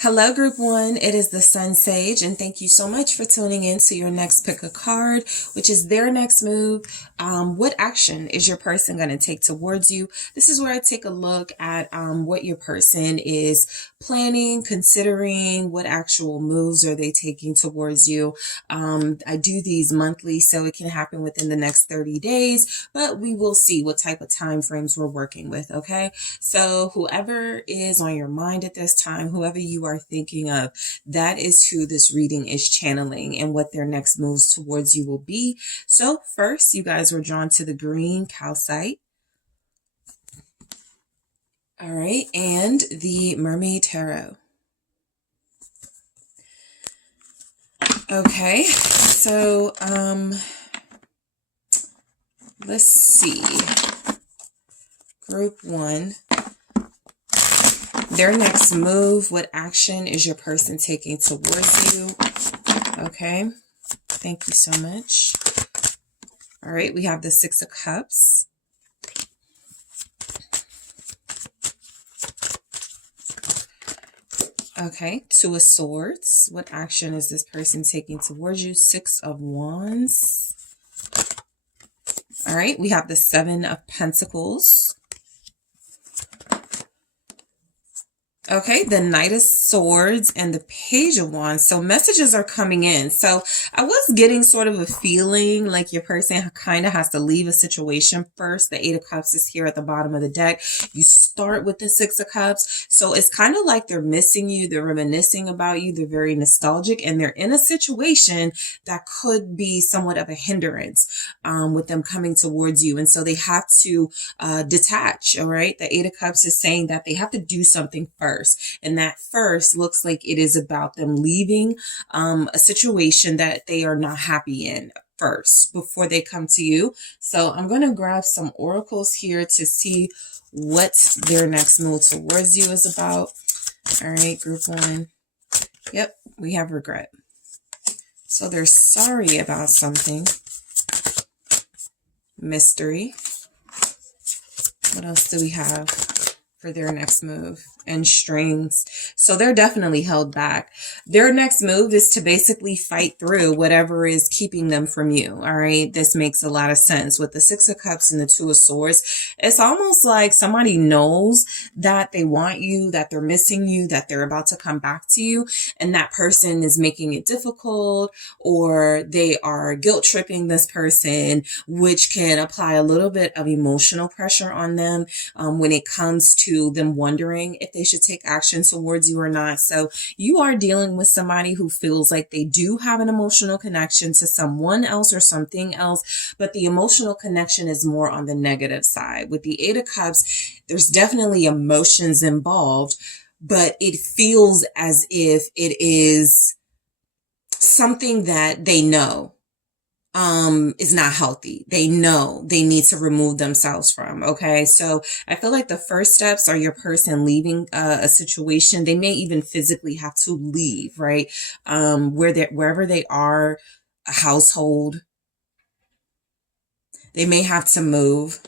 Hello, Group 1. It is the SunSage, and thank you so much for tuning in to your next pick a card, which is their next move. What action is your person going to take towards you? This is where I take a look at what your person is planning, considering, what actual moves are they taking towards you. I do these monthly, so it can happen within the next 30 days, but we will see what type of time frames we're working with, okay? So whoever is on your mind at this time, whoever you are thinking of, that is who this reading is channeling and what their next moves towards you will be. So first, you guys were drawn to the green calcite. All right, and the Mermaid Tarot. Okay, so let's see. Group 1. Their next move, what action is your person taking towards you? Okay, thank you so much. All right, we have the Six of Cups. Okay, Two of Swords. What action is this person taking towards you? Six of Wands. All right, we have the Seven of Pentacles. Okay, the Knight of Swords and the Page of Wands. So messages are coming in. So I was getting sort of a feeling like your person kind of has to leave a situation first. The Eight of Cups is here at the bottom of the deck. You start with the Six of Cups. So it's kind of like they're missing you. They're reminiscing about you. They're very nostalgic, and they're in a situation that could be somewhat of a hindrance with them coming towards you. And so they have to detach, all right? The Eight of Cups is saying that they have to do something first. And that first looks like it is about them leaving a situation that they are not happy in first before they come to you. So I'm going to grab some oracles here to see what their next move towards you is about. All right, Group 1. Yep, we have regret. So they're sorry about something. Mystery. What else do we have for their next move? And strings. So they're definitely held back. Their next move is to basically fight through whatever is keeping them from you. All right. This makes a lot of sense with the Six of Cups and the Two of Swords. It's almost like somebody knows that they want you, that they're missing you, that they're about to come back to you. And that person is making it difficult, or they are guilt tripping this person, which can apply a little bit of emotional pressure on them when it comes to them wondering if they should take action towards you or not. So you are dealing with somebody who feels like they do have an emotional connection to someone else or something else, but the emotional connection is more on the negative side. With the Eight of Cups, there's definitely emotions involved, but it feels as if it is something that they know is not healthy. They know they need to remove themselves from. Okay. So I feel like the first steps are your person leaving a situation. They may even physically have to leave, right? Wherever they are, a household, they may have to move.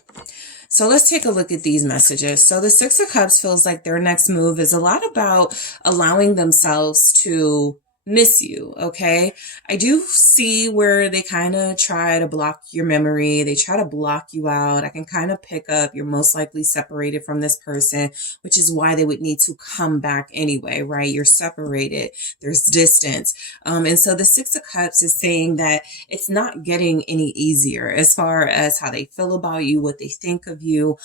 So let's take a look at these messages. So the Six of Cups feels like their next move is a lot about allowing themselves to miss you. Okay. I do see where they kind of try to block your memory. They try to block you out. I can kind of pick up you're most likely separated from this person, which is why they would need to come back anyway, right? You're separated. There's distance. And so the Six of Cups is saying that it's not getting any easier as far as how they feel about you, what they think of you.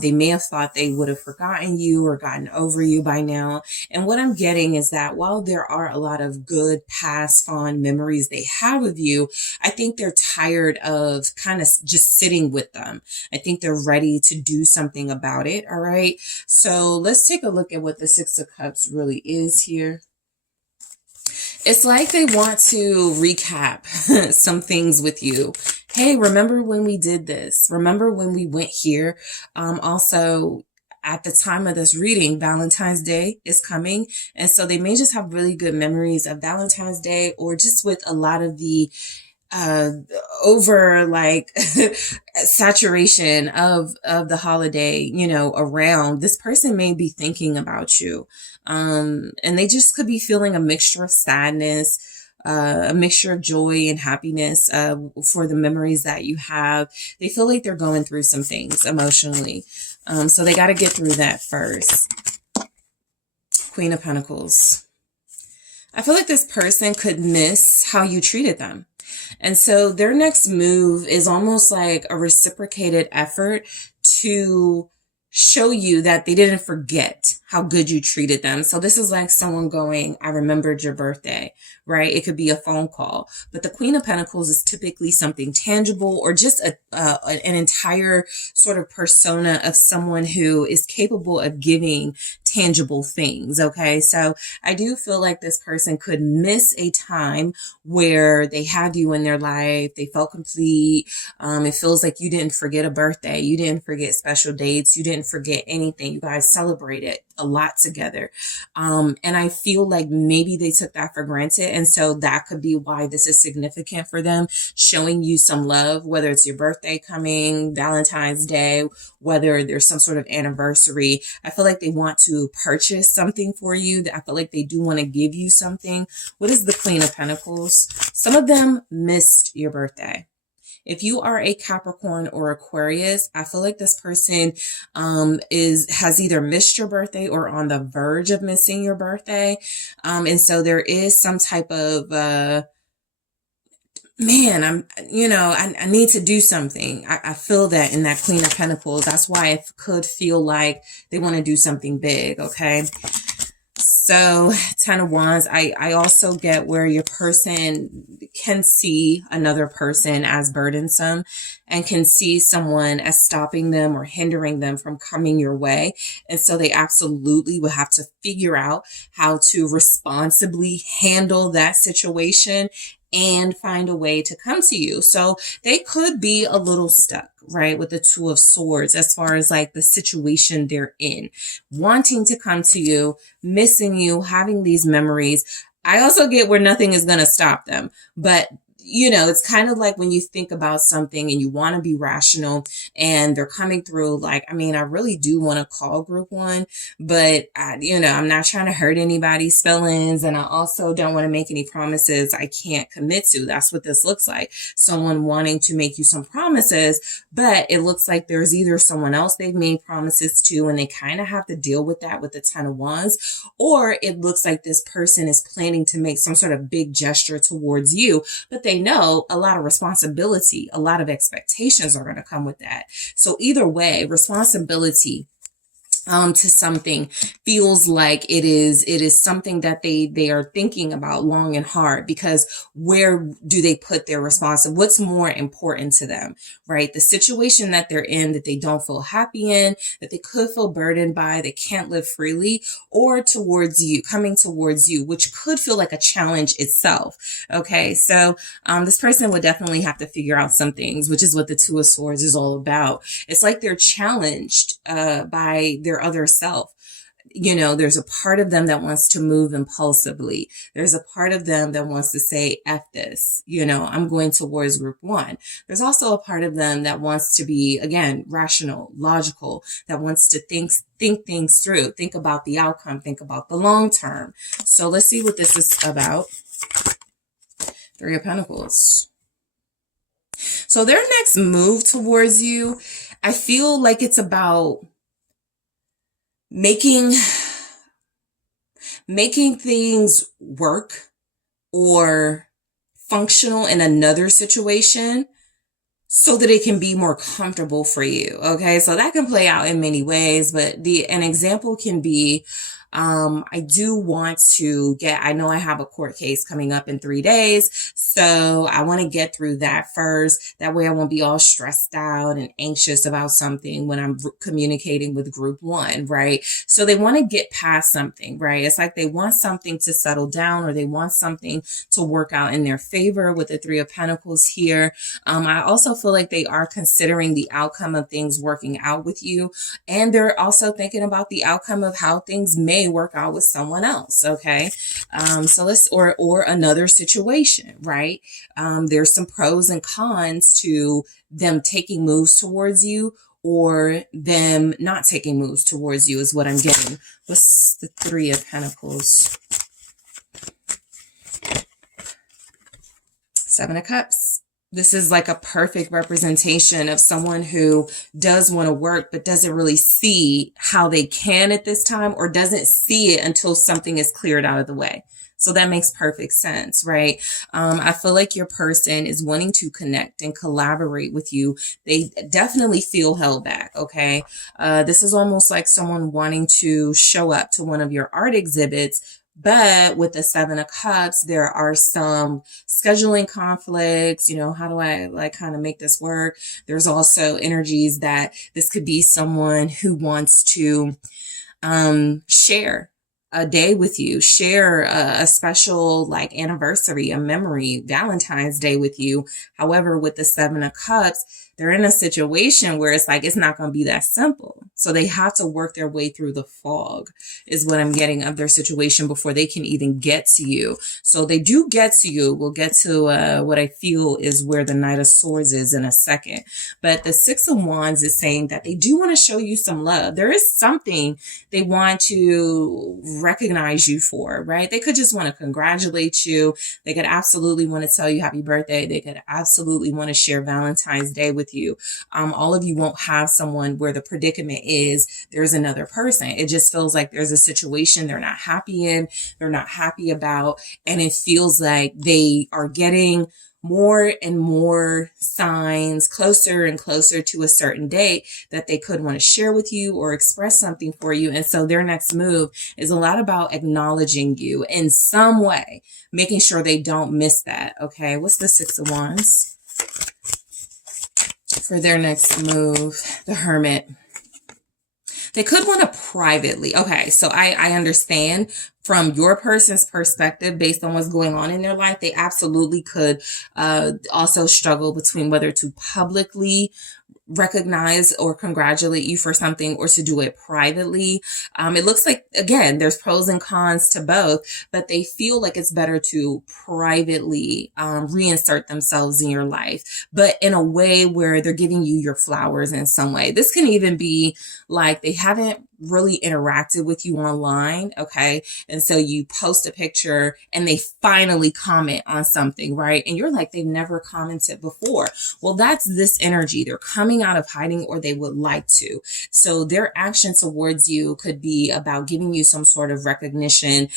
They may have thought they would have forgotten you or gotten over you by now. And what I'm getting is that while there are a lot of good past fond memories they have of you, I think they're tired of kind of just sitting with them. I think they're ready to do something about it. All right. So let's take a look at what the Six of Cups really is here. It's like they want to recap some things with you. Hey, remember when we did this? Remember when we went here? Also, at the time of this reading, Valentine's Day is coming. And so they may just have really good memories of Valentine's Day, or just with a lot of the uh over like saturation of the holiday, you know, around, this person may be thinking about you, and they just could be feeling a mixture of sadness, a mixture of joy and happiness, for the memories that you have. They feel like they're going through some things emotionally, so they got to get through that first. Queen of Pentacles. I feel like this person could miss how you treated them. And so their next move is almost like a reciprocated effort to show you that they didn't forget how good you treated them. So this is like someone going, I remembered your birthday, right? It could be a phone call, but the Queen of Pentacles is typically something tangible, or just an entire sort of persona of someone who is capable of giving tangible things. Okay. So I do feel like this person could miss a time where they had you in their life. They felt complete. It feels like you didn't forget a birthday. You didn't forget special dates. You didn't forget anything. You guys celebrated a lot together. And I feel like maybe they took that for granted. And so that could be why this is significant for them, showing you some love, whether it's your birthday coming, Valentine's Day, whether there's some sort of anniversary. I feel like they want to purchase something for you. I feel like they do want to give you something. What is the Queen of Pentacles? Some of them missed your birthday. If you are a Capricorn or Aquarius, I feel like this person has either missed your birthday or on the verge of missing your birthday. And so there is some type of I need to do something. I feel that in that Queen of Pentacles. That's why it could feel like they want to do something big. Okay. So 10 of Wands, I also get where your person can see another person as burdensome and can see someone as stopping them or hindering them from coming your way. And so they absolutely will have to figure out how to responsibly handle that situation and find a way to come to you. So they could be a little stuck, right, with the Two of Swords as far as like the situation they're in, wanting to come to you, missing you, having these memories. I also get where nothing is going to stop them, but you know, it's kind of like when you think about something and you want to be rational and they're coming through like, I mean, I really do want to call group one, but I'm not trying to hurt anybody's feelings. And I also don't want to make any promises I can't commit to. That's what this looks like. Someone wanting to make you some promises, but it looks like there's either someone else they've made promises to and they kind of have to deal with that with the 10 of Wands, or it looks like this person is planning to make some sort of big gesture towards you, but they know a lot of responsibility, a lot of expectations are going to come with that. So either way, responsibility to something feels like it is something that they are thinking about long and hard, because where do they put their responsibility? What's more important to them, right? The situation that they're in that they don't feel happy in, that they could feel burdened by, they can't live freely, or towards you, coming towards you, which could feel like a challenge itself. Okay. So, this person would definitely have to figure out some things, which is what the Two of Swords is all about. It's like they're challenged, by their other self. You know, there's a part of them that wants to move impulsively. There's a part of them that wants to say, F this, I'm going towards group one. There's also a part of them that wants to be, again, rational, logical, that wants to think things through, think about the outcome, think about the long term. So let's see what this is about. Three of Pentacles. So their next move towards you, I feel like it's about making things work or functional in another situation so that it can be more comfortable for you. Okay. So that can play out in many ways, but an example can be, I do want to I know I have a court case coming up in 3 days. So I want to get through that first. That way I won't be all stressed out and anxious about something when I'm communicating with group one, right? So they want to get past something, right? It's like they want something to settle down, or they want something to work out in their favor with the Three of Pentacles here. I also feel like they are considering the outcome of things working out with you. And they're also thinking about the outcome of how things may may work out with someone else. Okay. So let's, or another situation, right? There's some pros and cons to them taking moves towards you or them not taking moves towards you is what I'm getting. What's the Three of Pentacles? Seven of Cups. This is like a perfect representation of someone who does want to work, but doesn't really see how they can at this time, or doesn't see it until something is cleared out of the way. So that makes perfect sense, right? I feel like your person is wanting to connect and collaborate with you. They definitely feel held back, okay? This is almost like someone wanting to show up to one of your art exhibits, but with the Seven of Cups, there are some scheduling conflicts. You know, how do I like kind of make this work? There's also energies that this could be someone who wants to share a day with you, share a special like anniversary, a memory, Valentine's Day with you. However, with the Seven of Cups, they're in a situation where it's like, it's not going to be that simple. So they have to work their way through the fog is what I'm getting of their situation before they can even get to you. So they do get to you. We'll get to what I feel is where the Knight of Swords is in a second. But the Six of Wands is saying that they do want to show you some love. There is something they want to recognize you for, right? They could just want to congratulate you. They could absolutely want to tell you happy birthday. They could absolutely want to share Valentine's Day with you. All of you won't have someone where the predicament is there's another person. It just feels like there's a situation they're not happy in, they're not happy about, and it feels like they are getting more and more signs closer and closer to a certain date that they could want to share with you or express something for you. And so their next move is a lot about acknowledging you in some way, making sure they don't miss that. Okay. What's the Six of Wands for their next move? The Hermit. They could want to privately. Okay, so I understand from your person's perspective, based on what's going on in their life, they absolutely could also struggle between whether to publicly recognize or congratulate you for something or to do it privately. It looks like, again, there's pros and cons to both, but they feel like it's better to privately reinsert themselves in your life, but in a way where they're giving you your flowers in some way. This can even be like they haven't really interacted with you online, okay? And so you post a picture and they finally comment on something, right? And you're like, they've never commented before. Well, that's this energy. They're coming out of hiding, or they would like to. So their action towards you could be about giving you some sort of recognition,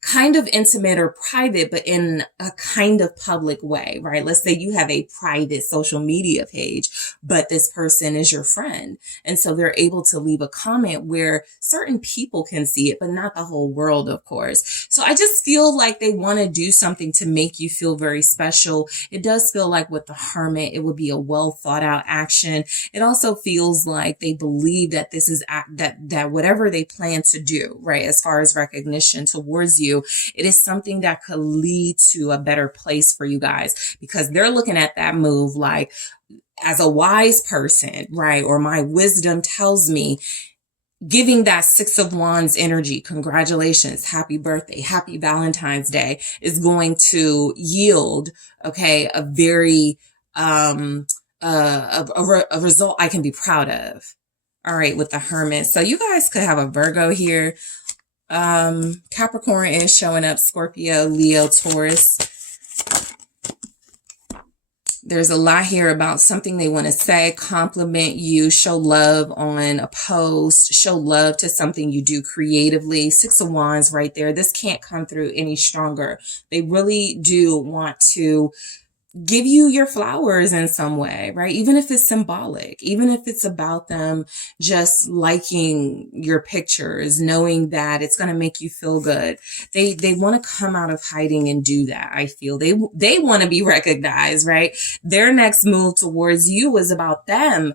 kind of intimate or private, but in a kind of public way, right? Let's say you have a private social media page, but this person is your friend. And so they're able to leave a comment where certain people can see it, but not the whole world, of course. So I just feel like they want to do something to make you feel very special. It does feel like with the Hermit, it would be a well thought out action. It also feels like they believe that this is that whatever they plan to do, right, as far as recognition towards you, it is something that could lead to a better place for you guys, because they're looking at that move like, as a wise person, right? Or my wisdom tells me, giving that Six of Wands energy, congratulations, happy birthday, happy Valentine's Day, is going to yield, okay, a very, a result I can be proud of. All right, with the Hermit. So you guys could have a Virgo here. Capricorn is showing up, Scorpio, Leo, Taurus. There's a lot here about something they want to say, compliment you, show love on a post, show love to something you do creatively. Six of Wands right there. This can't come through any stronger. They really do want to give you your flowers in some way, right? Even if it's symbolic, even if it's about them just liking your pictures, knowing that it's going to make you feel good. They want to come out of hiding and do that. I feel they want to be recognized, right? Their next move towards you is about them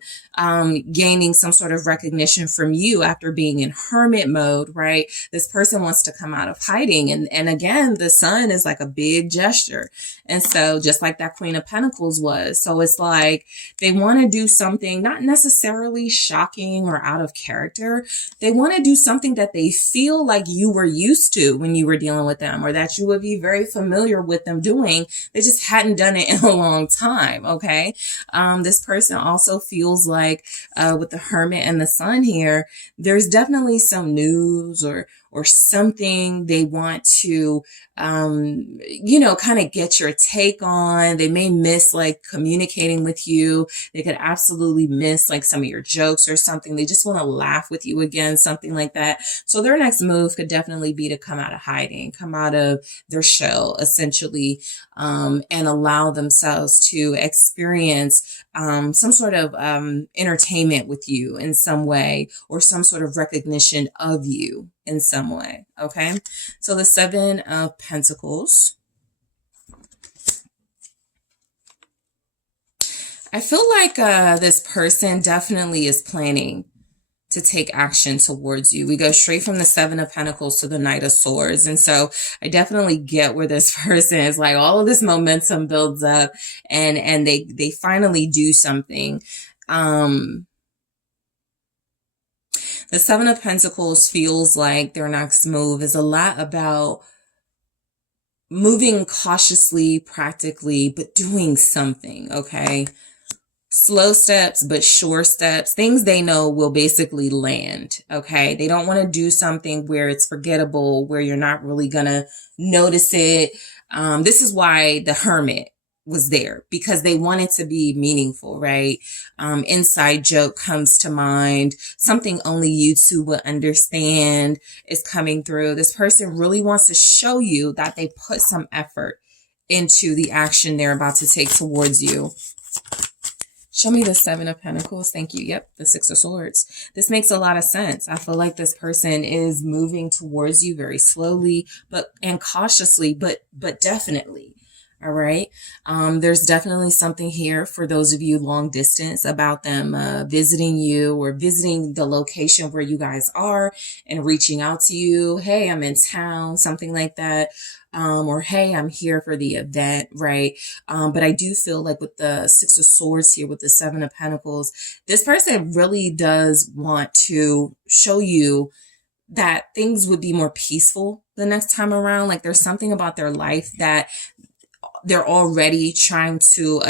gaining some sort of recognition from you after being in hermit mode, right? This person wants to come out of hiding. And again, the sun is like a big gesture. And so just like that that Queen of Pentacles was. So it's like they want to do something not necessarily shocking or out of character. They want to do something that they feel like you were used to when you were dealing with them, or that you would be very familiar with them doing. They just hadn't done it in a long time. Okay. This person also feels like with the Hermit and the Sun here, there's definitely some news or something they want to, kind of get your take on. They may miss like communicating with you. They could absolutely miss like some of your jokes or something. They just want to laugh with you again, something like that. So their next move could definitely be to come out of hiding, come out of their shell, essentially, and allow themselves to experience some sort of entertainment with you in some way, or some sort of recognition of you in some way. Okay. So the Seven of Pentacles. I feel like this person definitely is planning to take action towards you. We go straight from the Seven of Pentacles to the Knight of Swords. And so I definitely get where this person is like, all of this momentum builds up and they finally do something. The Seven of Pentacles feels like their next move is a lot about moving cautiously, practically, but doing something, okay? Slow steps, but sure steps, things they know will basically land, okay? They don't want to do something where it's forgettable, where you're not really gonna notice it. This is why the Hermit was there, because they want it to be meaningful, right? Inside joke comes to mind. Something only you two will understand is coming through. This person really wants to show you that they put some effort into the action they're about to take towards you. Show me the Seven of Pentacles. Thank you. Yep, the Six of Swords. This makes a lot of sense. I feel like this person is moving towards you very slowly, and cautiously, but definitely. All right. There's definitely something here for those of you long distance about them visiting you, or visiting the location where you guys are and reaching out to you. Hey, I'm in town, something like that. Or hey, I'm here for the event, right? But I do feel like with the Six of Swords here, with the Seven of Pentacles, this person really does want to show you that things would be more peaceful the next time around. Like there's something about their life that they're already trying to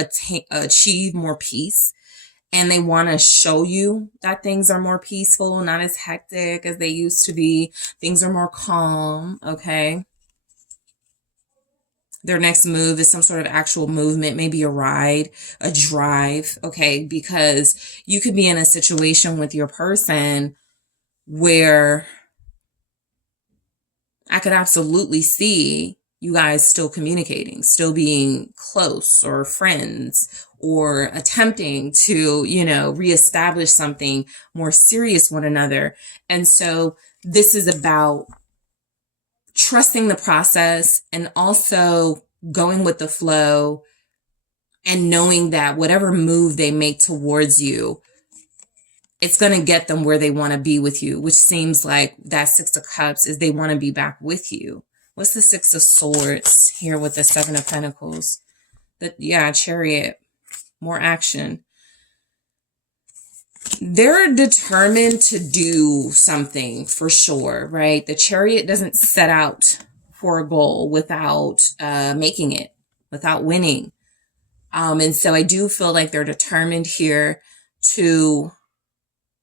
achieve more peace. And they want to show you that things are more peaceful, not as hectic as they used to be. Things are more calm, okay? Their next move is some sort of actual movement, maybe a ride, a drive, okay? Because you could be in a situation with your person where I could absolutely see you guys still communicating, still being close or friends, or attempting to, reestablish something more serious one another. And so this is about trusting the process, and also going with the flow, and knowing that whatever move they make towards you, it's going to get them where they want to be with you, which seems like that Six of Cups is they want to be back with you. What's the Six of Swords here with the Seven of Pentacles? Chariot, more action. They're determined to do something for sure, right? The Chariot doesn't set out for a goal without making it, without winning. And so I do feel like they're determined here to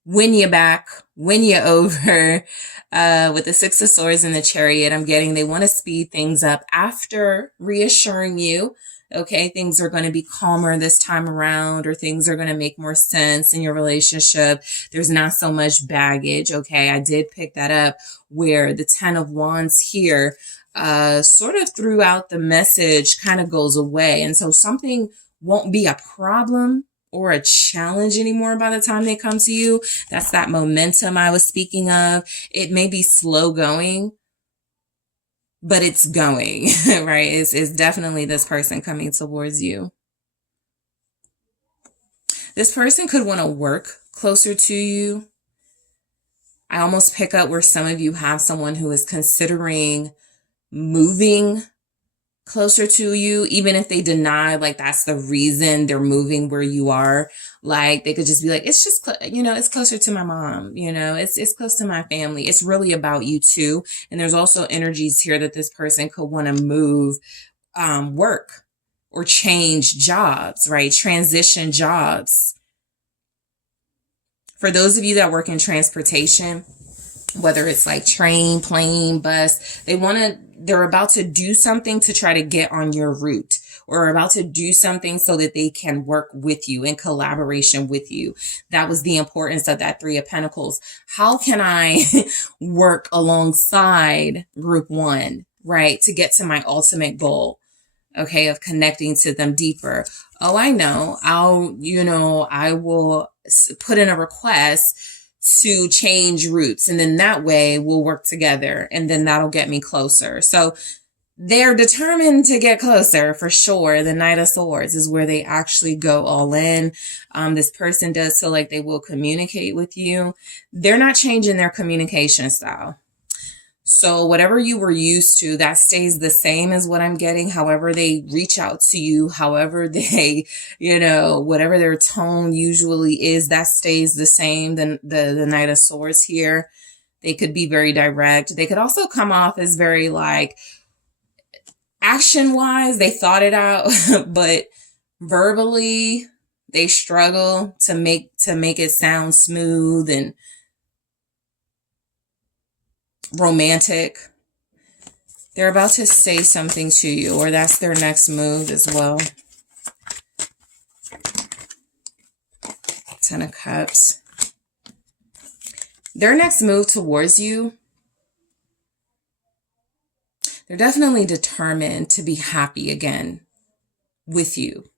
win you back, win you over. With the Six of Swords and the Chariot, I'm getting they want to speed things up after reassuring you, okay, things are going to be calmer this time around, or things are going to make more sense in your relationship. There's not so much baggage, okay? I did pick that up, where the Ten of Wands here sort of throughout the message kind of goes away. And so something won't be a problem or a challenge anymore by the time they come to you. That's that momentum I was speaking of. It may be slow going, but it's going, right? It's definitely this person coming towards you. This person could want to work closer to you. I almost pick up where some of you have someone who is considering moving closer to you, even if they deny like that's the reason they're moving where you are. Like they could just be like, it's just, it's closer to my mom, it's close to my family. It's really about you too. And there's also energies here that this person could want to move, work or change jobs, right? Transition jobs. For those of you that work in transportation, whether it's like train, plane, bus, they're about to do something to try to get on your route, or about to do something so that they can work with you in collaboration with you. That was the importance of that Three of Pentacles. How can I work alongside group one, right? To get to my ultimate goal, okay, of connecting to them deeper. Oh, I know. I will put in a request to change routes, and then that way we'll work together, and then that'll get me closer. So they're determined to get closer for sure. The Knight of Swords is where they actually go all in. This person does feel like they will communicate with you. They're not changing their communication style. So whatever you were used to, that stays the same as what I'm getting. However they reach out to you, however they, whatever their tone usually is, that stays the same. The Knight of Swords here, they could be very direct. They could also come off as very like action-wise, they thought it out, but verbally they struggle to make it sound smooth and romantic. They're about to say something to you, or that's their next move as well. Ten of Cups. Their next move towards you, they're definitely determined to be happy again with you.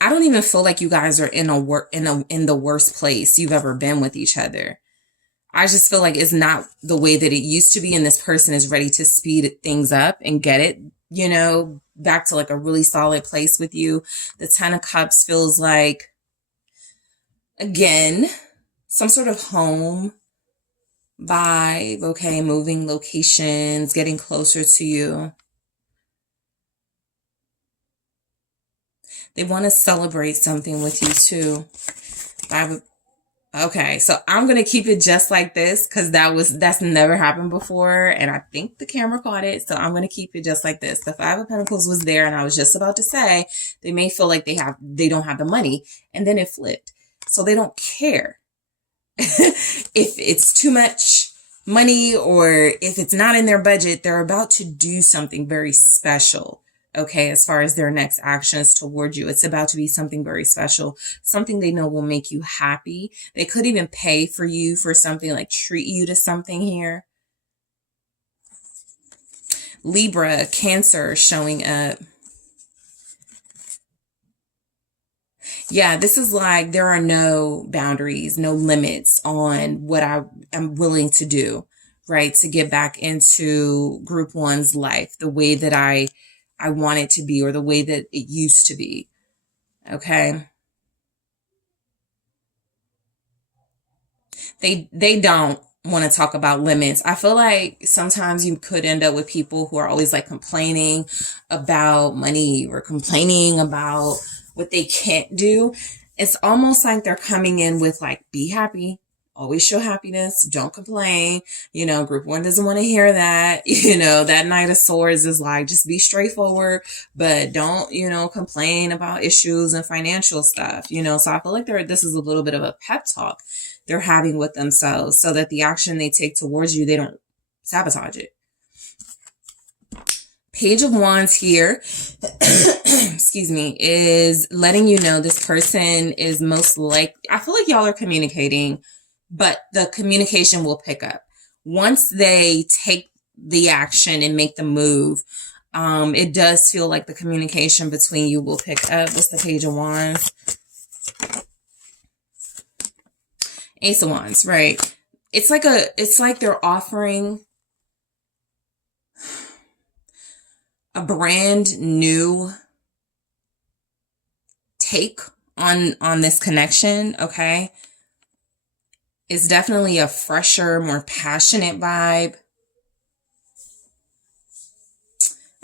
I don't even feel like you guys are in the worst place you've ever been with each other. I just feel like it's not the way that it used to be, and this person is ready to speed things up and get it, back to like a really solid place with you. The Ten of Cups feels like, again, some sort of home vibe, okay, moving locations, getting closer to you. They want to celebrate something with you too. Okay, so I'm going to keep it just like this because that's never happened before. And I think the camera caught it. So I'm going to keep it just like this. The Five of Pentacles was there, and I was just about to say they may feel like they don't have the money, and then it flipped. So they don't care if it's too much money or if it's not in their budget. They're about to do something very special. Okay, as far as their next actions towards you, it's about to be something very special, something they know will make you happy. They could even pay for you for something, like treat you to something here. Libra, Cancer showing up. Yeah, this is like there are no boundaries, no limits on what I am willing to do, right? To get back into group one's life the way that I want it to be, or the way that it used to be. Okay. They don't want to talk about limits. I feel like sometimes you could end up with people who are always like complaining about money or complaining about what they can't do. It's almost like they're coming in with like, be happy. Always show happiness. Don't complain. Group one doesn't want to hear that. That Knight of Swords is like, just be straightforward, but don't, complain about issues and financial stuff, So I feel like this is a little bit of a pep talk they're having with themselves so that the action they take towards you, they don't sabotage it. Page of Wands here, excuse me, is letting you know this person is most like, I feel like y'all are communicating, but the communication will pick up. Once they take the action and make the move, it does feel like the communication between you will pick up. What's the Page of Wands? Ace of Wands, right? It's like they're offering a brand new take on this connection, okay? It's definitely a fresher, more passionate vibe.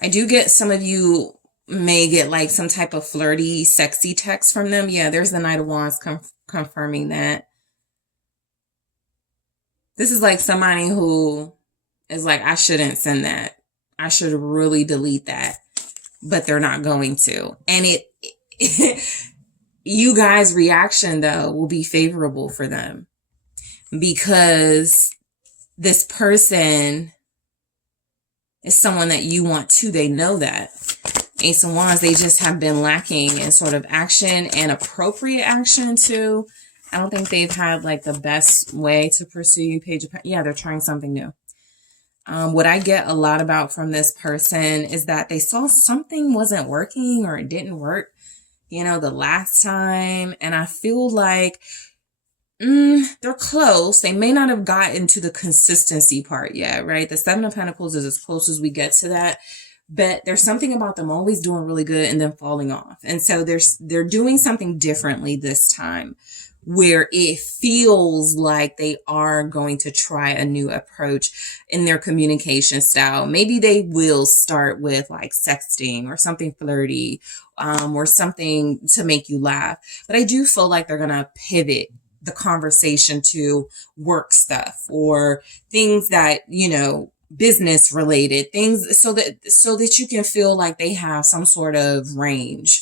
I do get some of you may get like some type of flirty, sexy text from them. Yeah, there's the Knight of Wands confirming that. This is like somebody who is like, I shouldn't send that. I should really delete that. But they're not going to. And you guys' reaction though will be favorable for them, because this person is someone that you want to. They know that. Ace of Wands, they just have been lacking in sort of action and appropriate action too. I don't think they've had like the best way to pursue you. Page of yeah, they're trying something new. What I get a lot about from this person is that they saw something wasn't working or it didn't work, you know, the last time. And I feel like they're close. They may not have gotten to the consistency part yet, right? The Seven of Pentacles is as close as we get to that. But there's something about them always doing really good and then falling off. And so they're doing something differently this time, where it feels like they are going to try a new approach in their communication style. Maybe they will start with like sexting or something flirty, or something to make you laugh. But I do feel like they're going to pivot the conversation to work stuff or things that, you know, business related things, so that you can feel like they have some sort of range.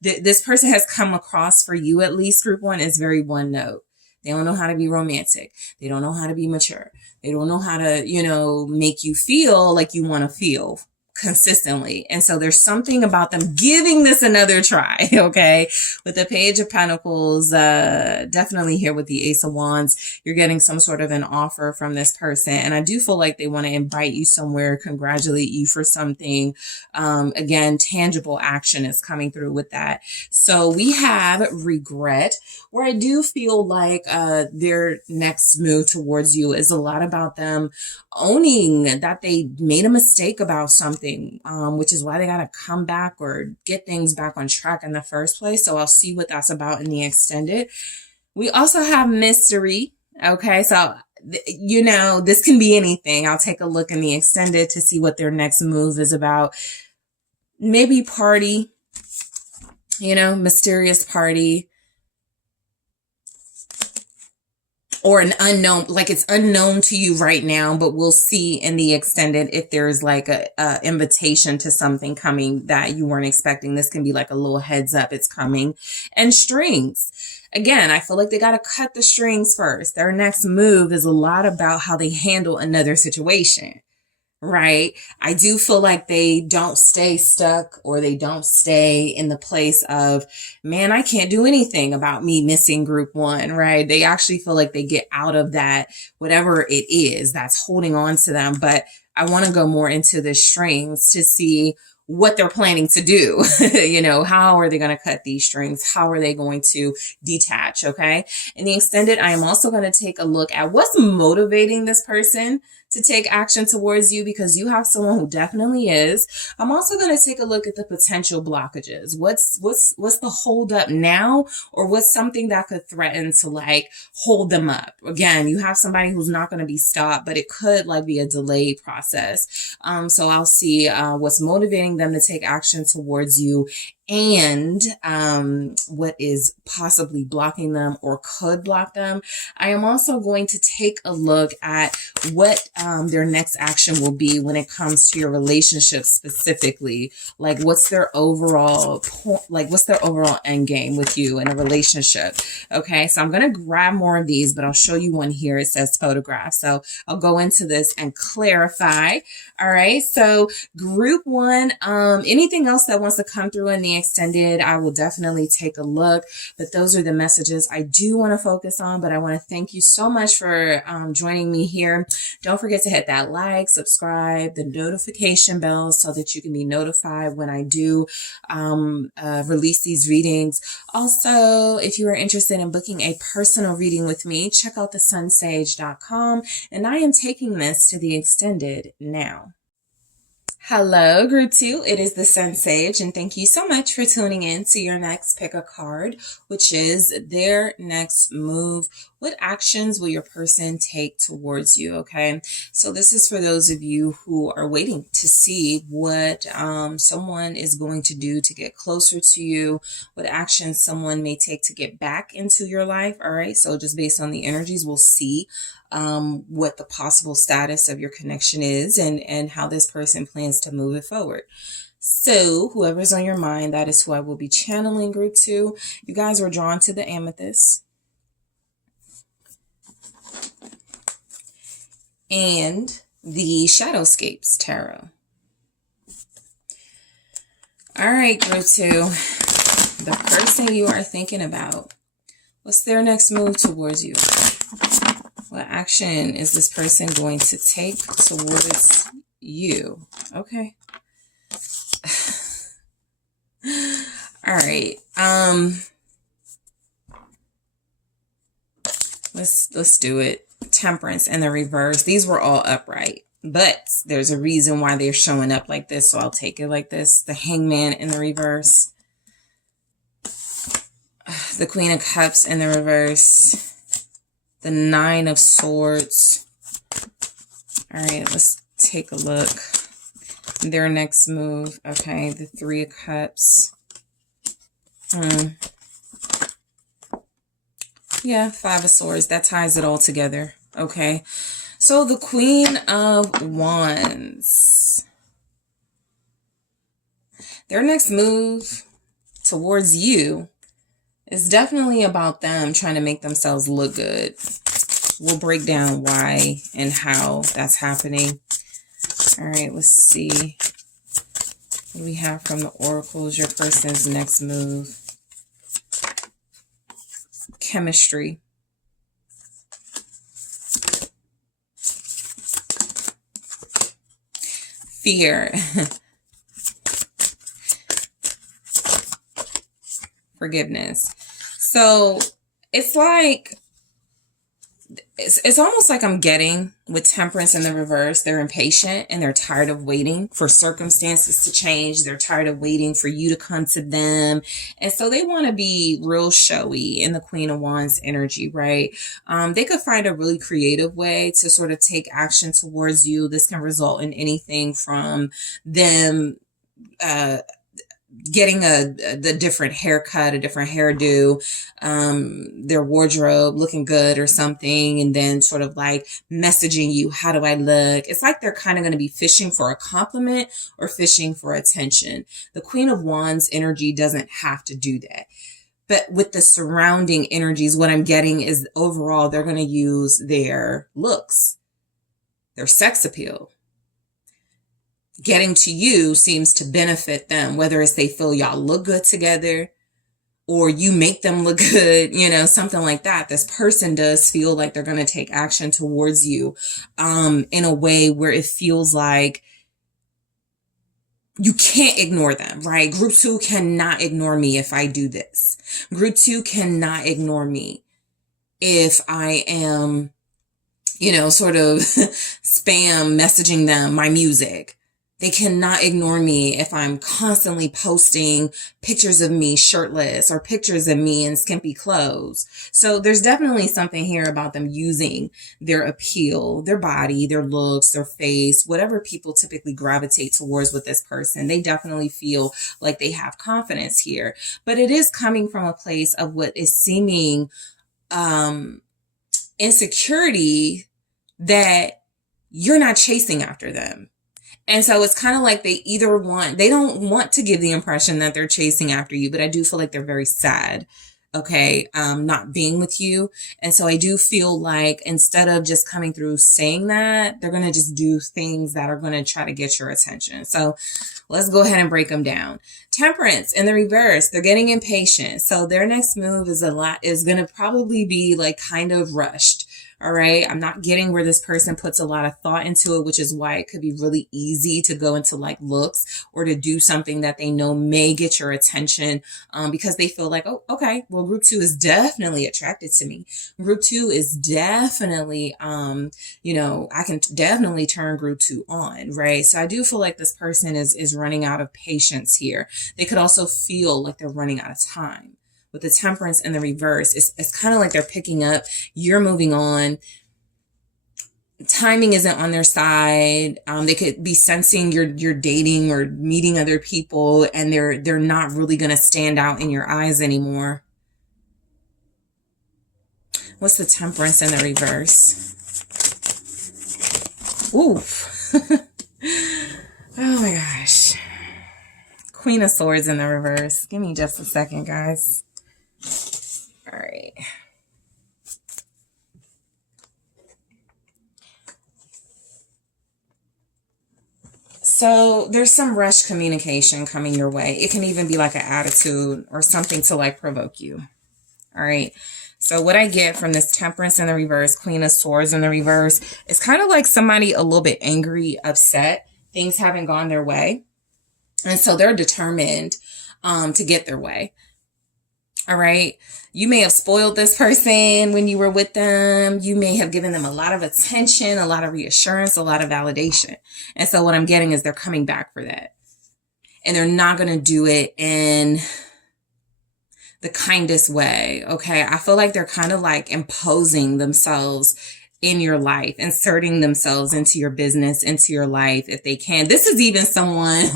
This person has come across, for you at least, group one, is very one note. They don't know how to be romantic. They don't know how to be mature. They don't know how to, you know, make you feel like you want to feel consistently. And so there's something about them giving this another try. Okay. With the Page of Pentacles, definitely here with the Ace of Wands, you're getting some sort of an offer from this person. And I do feel like they want to invite you somewhere, congratulate you for something. Again, tangible action is coming through with that. So we have regret, where I do feel like, their next move towards you is a lot about them owning that they made a mistake about something, which is why they got to come back or get things back on track in the first place. So I'll see what that's about in the extended. We also have mystery. Okay. So, you know, this can be anything. I'll take a look in the extended to see what their next move is about. Maybe party, you know, mysterious party. Or an unknown, like it's unknown to you right now, but we'll see in the extended if there's like a invitation to something coming that you weren't expecting. This can be like a little heads up, it's coming. And strings. Again, I feel like they got to cut the strings first. Their next move is a lot about how they handle another situation. Right? I do feel like they don't stay stuck, or they don't stay in the place of, man, I can't do anything about me missing group one, right? They actually feel like they get out of that, whatever it is that's holding on to them. But I want to go more into the strings to see what they're planning to do. You know, how are they going to cut these strings? How are they going to detach? Okay. In the extended, I am also going to take a look at what's motivating this person to take action towards you, because you have someone who definitely is. I'm also going to take a look at the potential blockages. What's the hold up now, or what's something that could threaten to like hold them up? Again, you have somebody who's not going to be stopped, but it could like be a delayed process. So I'll see what's motivating them to take action towards you, and what is possibly blocking them or could block them. I am also going to take a look at what their next action will be when it comes to your relationship specifically. Like what's their overall point, like what's their overall end game with you in a relationship. Okay, so I'm going to grab more of these, but I'll show you one here. It says photograph. So I'll go into this and clarify. All right, so group one, anything else that wants to come through in the extended, I will definitely take a look. But those are the messages I do want to focus on. But I want to thank you so much for joining me here. Don't forget to hit that like, subscribe, the notification bell, so that you can be notified when I do release these readings. Also, if you are interested in booking a personal reading with me, check out TheSunSage.com. And I am taking this to the extended now. Hello, Group 2. It is the SunSage, and thank you so much for tuning in to your next pick a card, which is their next move. What actions will your person take towards you, okay? So this is for those of you who are waiting to see what someone is going to do to get closer to you, what actions someone may take to get back into your life, all right? So just based on the energies, we'll see what the possible status of your connection is and how this person plans to move it forward. So whoever's on your mind, that is who I will be channeling, Group 2. You guys were drawn to the amethyst and the Shadowscapes Tarot. All right, Group 2. The person you are thinking about, what's their next move towards you? What action is this person going to take towards you? Okay. All right. Let's do it. Temperance and the reverse. These were all upright, but there's a reason why they're showing up like this, so I'll take it like this. The Hangman in the reverse. The Queen of Cups in the reverse. The Nine of Swords. All right, let's take a look. Their next move. Okay, the Three of Cups. Yeah, Five of Swords. That ties it all together. Okay, so the Queen of Wands. Their next move towards you is definitely about them trying to make themselves look good. We'll break down why and how that's happening. All right, let's see. What do we have from the oracles? Your person's next move. Chemistry. Fear. Forgiveness. So it's like, it's almost like I'm getting with Temperance in the reverse. They're impatient and they're tired of waiting for circumstances to change. They're tired of waiting for you to come to them. And so they want to be real showy in the Queen of Wands energy, right? They could find a really creative way to sort of take action towards you. This can result in anything from them, getting the different haircut, a different hairdo, their wardrobe looking good or something, and then sort of like messaging you, how do I look? It's like they're kind of going to be fishing for a compliment or fishing for attention. The Queen of Wands energy doesn't have to do that. But with the surrounding energies, what I'm getting is overall, they're going to use their looks, their sex appeal. Getting to you seems to benefit them, whether it's they feel y'all look good together or you make them look good, you know, something like that. This person does feel like they're going to take action towards you in a way where it feels like you can't ignore them, right? Group 2 cannot ignore me if I do this. Group 2 cannot ignore me if I am, you know, sort of spam messaging them my music. They cannot ignore me if I'm constantly posting pictures of me shirtless or pictures of me in skimpy clothes. So there's definitely something here about them using their appeal, their body, their looks, their face, whatever people typically gravitate towards with this person. They definitely feel like they have confidence here, but it is coming from a place of what is seeming insecurity that you're not chasing after them. And so it's kind of like they don't want to give the impression that they're chasing after you, but I do feel like they're very sad, okay, not being with you. And so I do feel like instead of just coming through saying that, they're going to just do things that are going to try to get your attention. So let's go ahead and break them down. Temperance in the reverse, they're getting impatient. So their next move is going to probably be like kind of rushed. All right. I'm not getting where this person puts a lot of thought into it, which is why it could be really easy to go into like looks or to do something that they know may get your attention, because they feel like, oh, okay, well, group 2 is definitely attracted to me. Group 2 is definitely, I can definitely turn group 2 on, right? So I do feel like this person is running out of patience here. They could also feel like they're running out of time. With the Temperance in the reverse, it's kind of like they're picking up, you're moving on. Timing isn't on their side. They could be sensing you're dating or meeting other people, and they're not really going to stand out in your eyes anymore. What's the Temperance in the reverse? Oof. Oh my gosh. Queen of Swords in the reverse. Give me just a second, guys. All right. So there's some rush communication coming your way. It can even be like an attitude or something to like provoke you. All right. So what I get from this Temperance in the reverse, Queen of Swords in the reverse, is kind of like somebody a little bit angry, upset. Things haven't gone their way. And so they're determined to get their way. All right. You may have spoiled this person when you were with them. You may have given them a lot of attention, a lot of reassurance, a lot of validation. And so what I'm getting is they're coming back for that. And they're not going to do it in the kindest way. Okay. I feel like they're kind of like imposing themselves in your life, inserting themselves into your business, into your life if they can. This is even someone,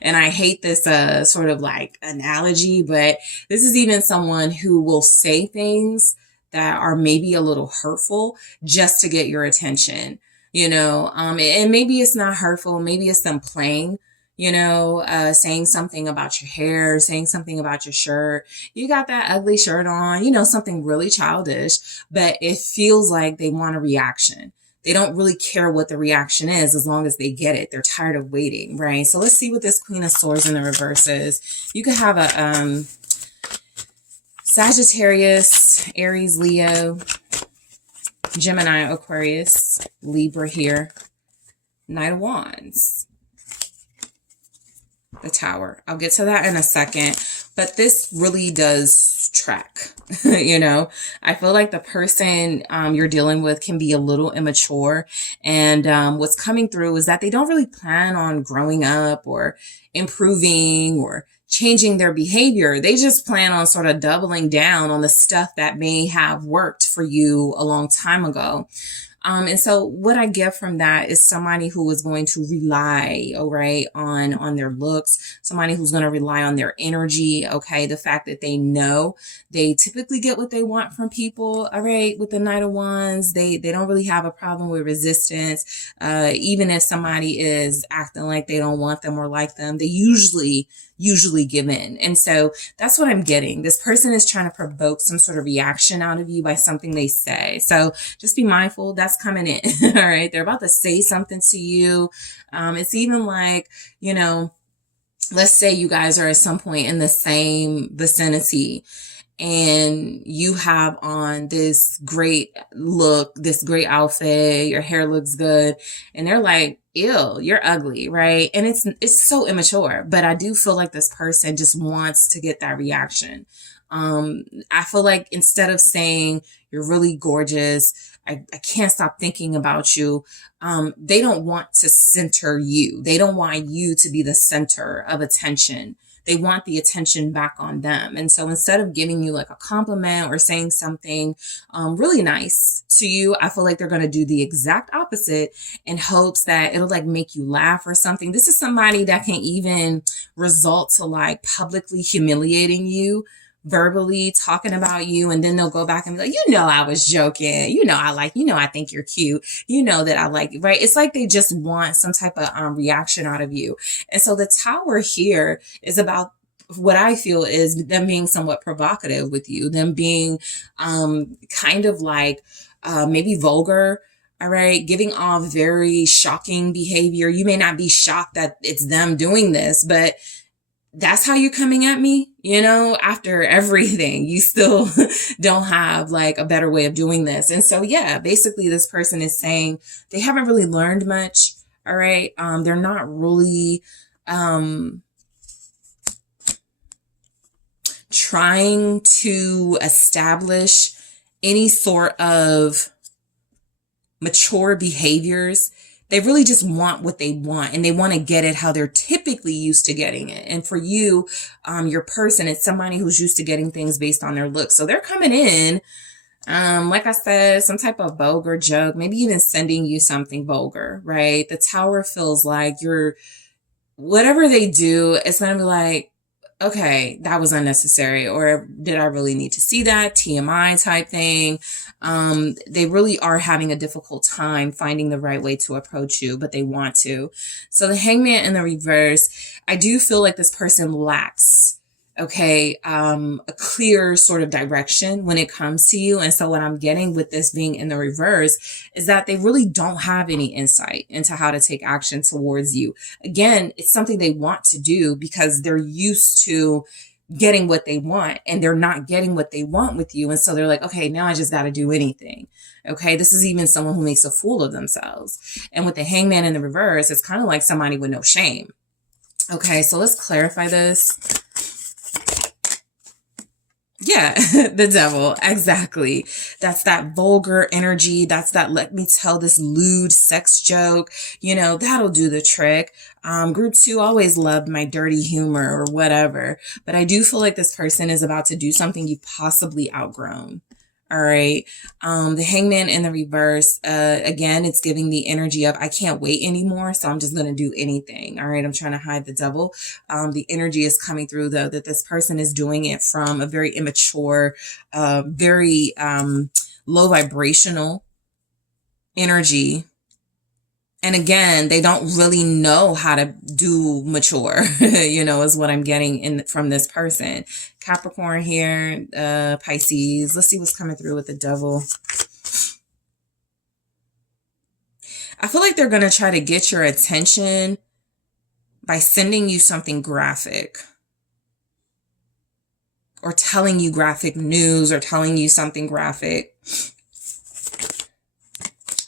and I hate this sort of like analogy, but this is even someone who will say things that are maybe a little hurtful just to get your attention, and maybe it's not hurtful. Maybe it's them playing, saying something about your hair, saying something about your shirt. You got that ugly shirt on, something really childish, but it feels like they want a reaction. They don't really care what the reaction is as long as they get it. They're tired of waiting, right? So let's see what this Queen of Swords in the reverse is. You could have a Sagittarius, Aries, Leo, Gemini, Aquarius, Libra here, Knight of Wands. The Tower. I'll get to that in a second, but this really does track. I feel like the person you're dealing with can be a little immature, and what's coming through is that they don't really plan on growing up or improving or changing their behavior. They just plan on sort of doubling down on the stuff that may have worked for you a long time ago. And so what I get from that is somebody who is going to rely, all right, on their looks, somebody who's going to rely on their energy, okay, the fact that they know they typically get what they want from people, all right, with the Knight of Wands, they don't really have a problem with resistance. Even if somebody is acting like they don't want them or like them, they usually give in. And so that's what I'm getting. This person is trying to provoke some sort of reaction out of you by something they say. So just be mindful that's coming in. All right. They're about to say something to you. It's even like, let's say you guys are at some point in the same vicinity and you have on this great look, this great outfit, your hair looks good. And they're like, ew, you're ugly, right? And it's so immature, but I do feel like this person just wants to get that reaction. I feel like instead of saying you're really gorgeous, I can't stop thinking about you. They don't want to center you. They don't want you to be the center of attention. They want the attention back on them. And so instead of giving you like a compliment or saying something really nice to you, I feel like they're going to do the exact opposite in hopes that it'll like make you laugh or something. This is somebody that can even result to like publicly humiliating you, verbally talking about you, and then they'll go back and be like, I was joking. I think you're cute. That I like, right? It's like they just want some type of reaction out of you. And so the Tower here is about what I feel is them being somewhat provocative with you, them being kind of like maybe vulgar. All right. Giving off very shocking behavior. You may not be shocked that it's them doing this, but that's how you're coming at me, after everything, you still don't have like a better way of doing this. And so, yeah, basically this person is saying they haven't really learned much. All right. They're not really, trying to establish any sort of mature behaviors. They really just want what they want, and they want to get it how they're typically used to getting it. And for you, your person, it's somebody who's used to getting things based on their looks. So they're coming in, like I said, some type of vulgar joke, maybe even sending you something vulgar, right? The Tower feels like whatever they do, it's going to be like, okay, that was unnecessary, or did I really need to see that? TMI type thing. They really are having a difficult time finding the right way to approach you, but they want to. So the Hangman in the reverse, I do feel like this person lacks, a clear sort of direction when it comes to you. And so what I'm getting with this being in the reverse is that they really don't have any insight into how to take action towards you. Again, it's something they want to do because they're used to getting what they want, and they're not getting what they want with you. And so they're like, okay, now I just got to do anything. Okay. This is even someone who makes a fool of themselves. And with the Hangman in the reverse, it's kind of like somebody with no shame. Okay. So let's clarify this. Yeah, the Devil. Exactly. That's that vulgar energy. That's that, let me tell this lewd sex joke. That'll do the trick. Group 2 always loved my dirty humor or whatever. But I do feel like this person is about to do something you've possibly outgrown. All right. The Hangman in the reverse, again, it's giving the energy of, I can't wait anymore, so I'm just going to do anything. All right. I'm trying to hide the Devil. The energy is coming through, though, that this person is doing it from a very immature, very low vibrational energy. And again, they don't really know how to do mature, is what I'm getting from this person. Capricorn here, Pisces. Let's see what's coming through with the Devil. I feel like they're going to try to get your attention by sending you something graphic, or telling you graphic news, or telling you something graphic.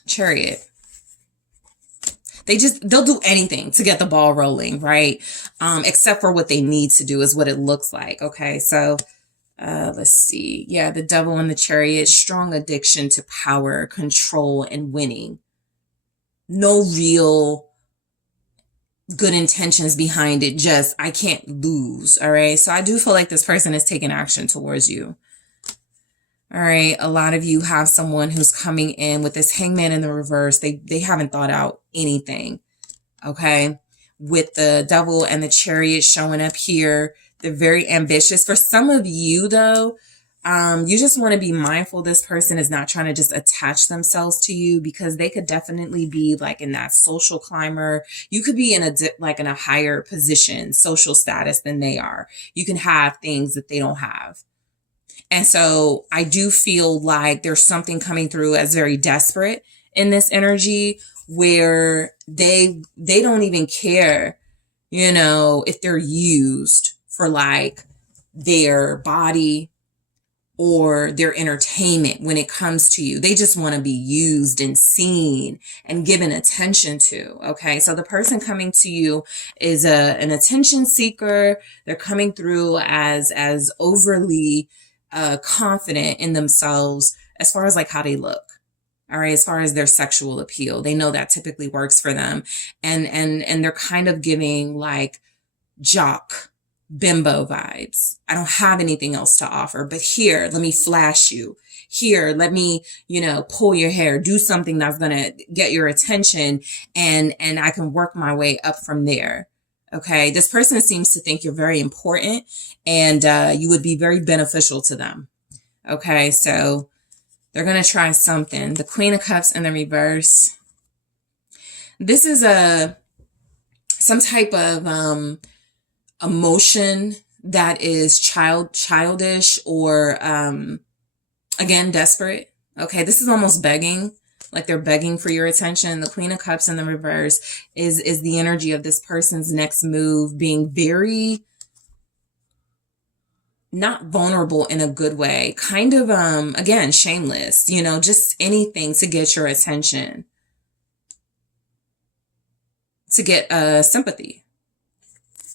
Chariot. They'll do anything to get the ball rolling, right? Except for what they need to do is what it looks like. Okay. So, let's see. Yeah. The Devil and the Chariot, strong addiction to power, control, and winning. No real good intentions behind it. Just, I can't lose. All right. So I do feel like this person is taking action towards you. All right. A lot of you have someone who's coming in with this Hangman in the reverse. They haven't thought out anything. Okay. With the Devil and the Chariot showing up here, they're very ambitious. For some of you, though, you just want to be mindful this person is not trying to just attach themselves to you, because they could definitely be like in that social climber. You could be in a higher position, social status than they are. You can have things that they don't have. And so I do feel like there's something coming through as very desperate in this energy, where they don't even care, if they're used for like their body or their entertainment when it comes to you. They just want to be used and seen and given attention to. Okay. So the person coming to you is an attention seeker. They're coming through as overly confident in themselves as far as like how they look. All right. As far as their sexual appeal, they know that typically works for them. And they're kind of giving like jock bimbo vibes. I don't have anything else to offer, but here, let me flash you. Here, let me, pull your hair, do something that's going to get your attention, and I can work my way up from there. Okay. This person seems to think you're very important, and you would be very beneficial to them. Okay. So they're going to try something. The Queen of Cups in the reverse. This is some type of emotion that is childish, or again, desperate. Okay. This is almost begging. Like they're begging for your attention. The Queen of Cups in the reverse is the energy of this person's next move being very not vulnerable in a good way, kind of, again, shameless, you know, just anything to get your attention, to get sympathy.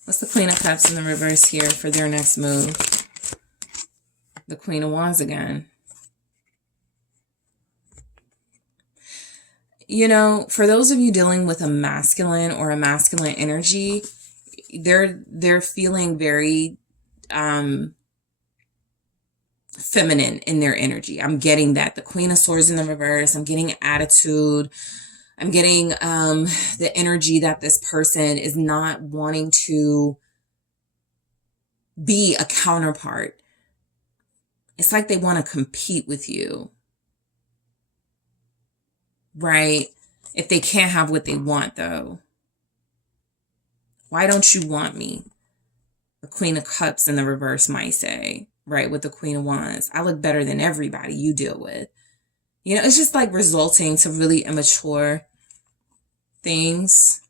What's the Queen of Cups in the reverse here for their next move? The Queen of Wands again. You know, for those of you dealing with a masculine or a masculine energy, they're feeling very feminine in their energy. I'm getting that. The Queen of Swords in the reverse. I'm getting attitude. I'm getting the energy that this person is not wanting to be a counterpart. It's like they want to compete with you, right? If they can't have what they want, though. Why don't you want me? The Queen of Cups in the reverse might say, right, with the Queen of Wands. I look better than everybody you deal with. You know, it's just like resulting to really immature things.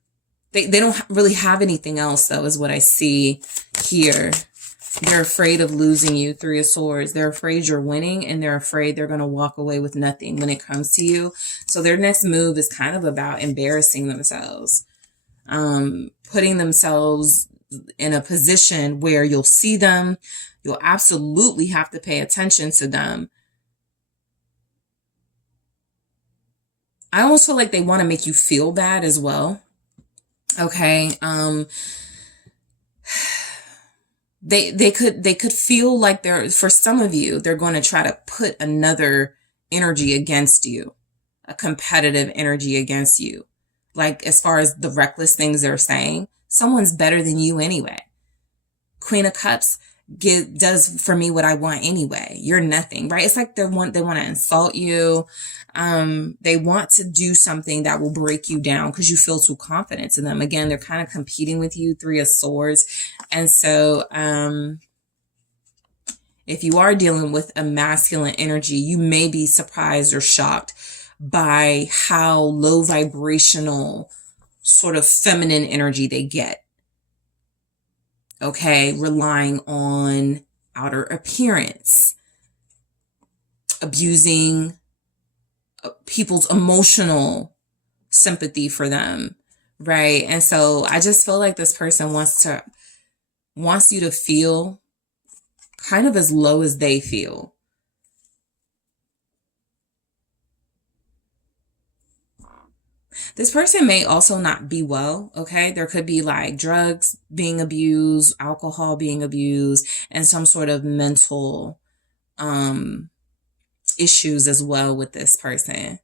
They don't really have anything else, though, is what I see here. They're afraid of losing you, Three of Swords. They're afraid you're winning, and they're afraid they're going to walk away with nothing when it comes to you. So their next move is kind of about embarrassing themselves, putting themselves in a position where you'll see them. You'll absolutely have to pay attention to them. I almost feel like they want to make you feel bad as well. Okay. They could feel like for some of you, they're going to try to put another energy against you, a competitive energy against you. Like, as far as the reckless things they're saying, someone's better than you anyway. Queen of Cups does for me what I want anyway. You're nothing, right? It's like they want to insult you. They want to do something that will break you down because you feel too confident in them. Again, they're kind of competing with you, Three of Swords. And so, if you are dealing with a masculine energy, you may be surprised or shocked by how low vibrational sort of feminine energy they get. Okay, relying on outer appearance, abusing people's emotional sympathy for them, right? And so I just feel like this person wants you to feel kind of as low as they feel. This person may also not be well, okay? There could be like drugs being abused, alcohol being abused, and some sort of mental issues as well with this person.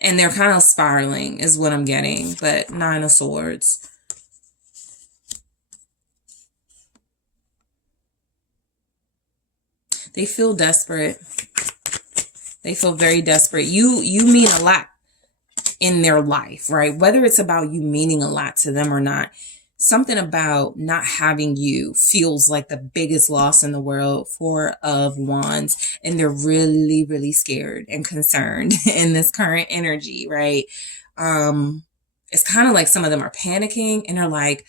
And they're kind of spiraling is what I'm getting, but Nine of Swords. They feel desperate. They feel very desperate. You mean a lot in their life, right? Whether it's about you meaning a lot to them or not, something about not having you feels like the biggest loss in the world. Four of Wands, and they're really, really scared and concerned in this current energy, right? It's kind of like some of them are panicking and they're like,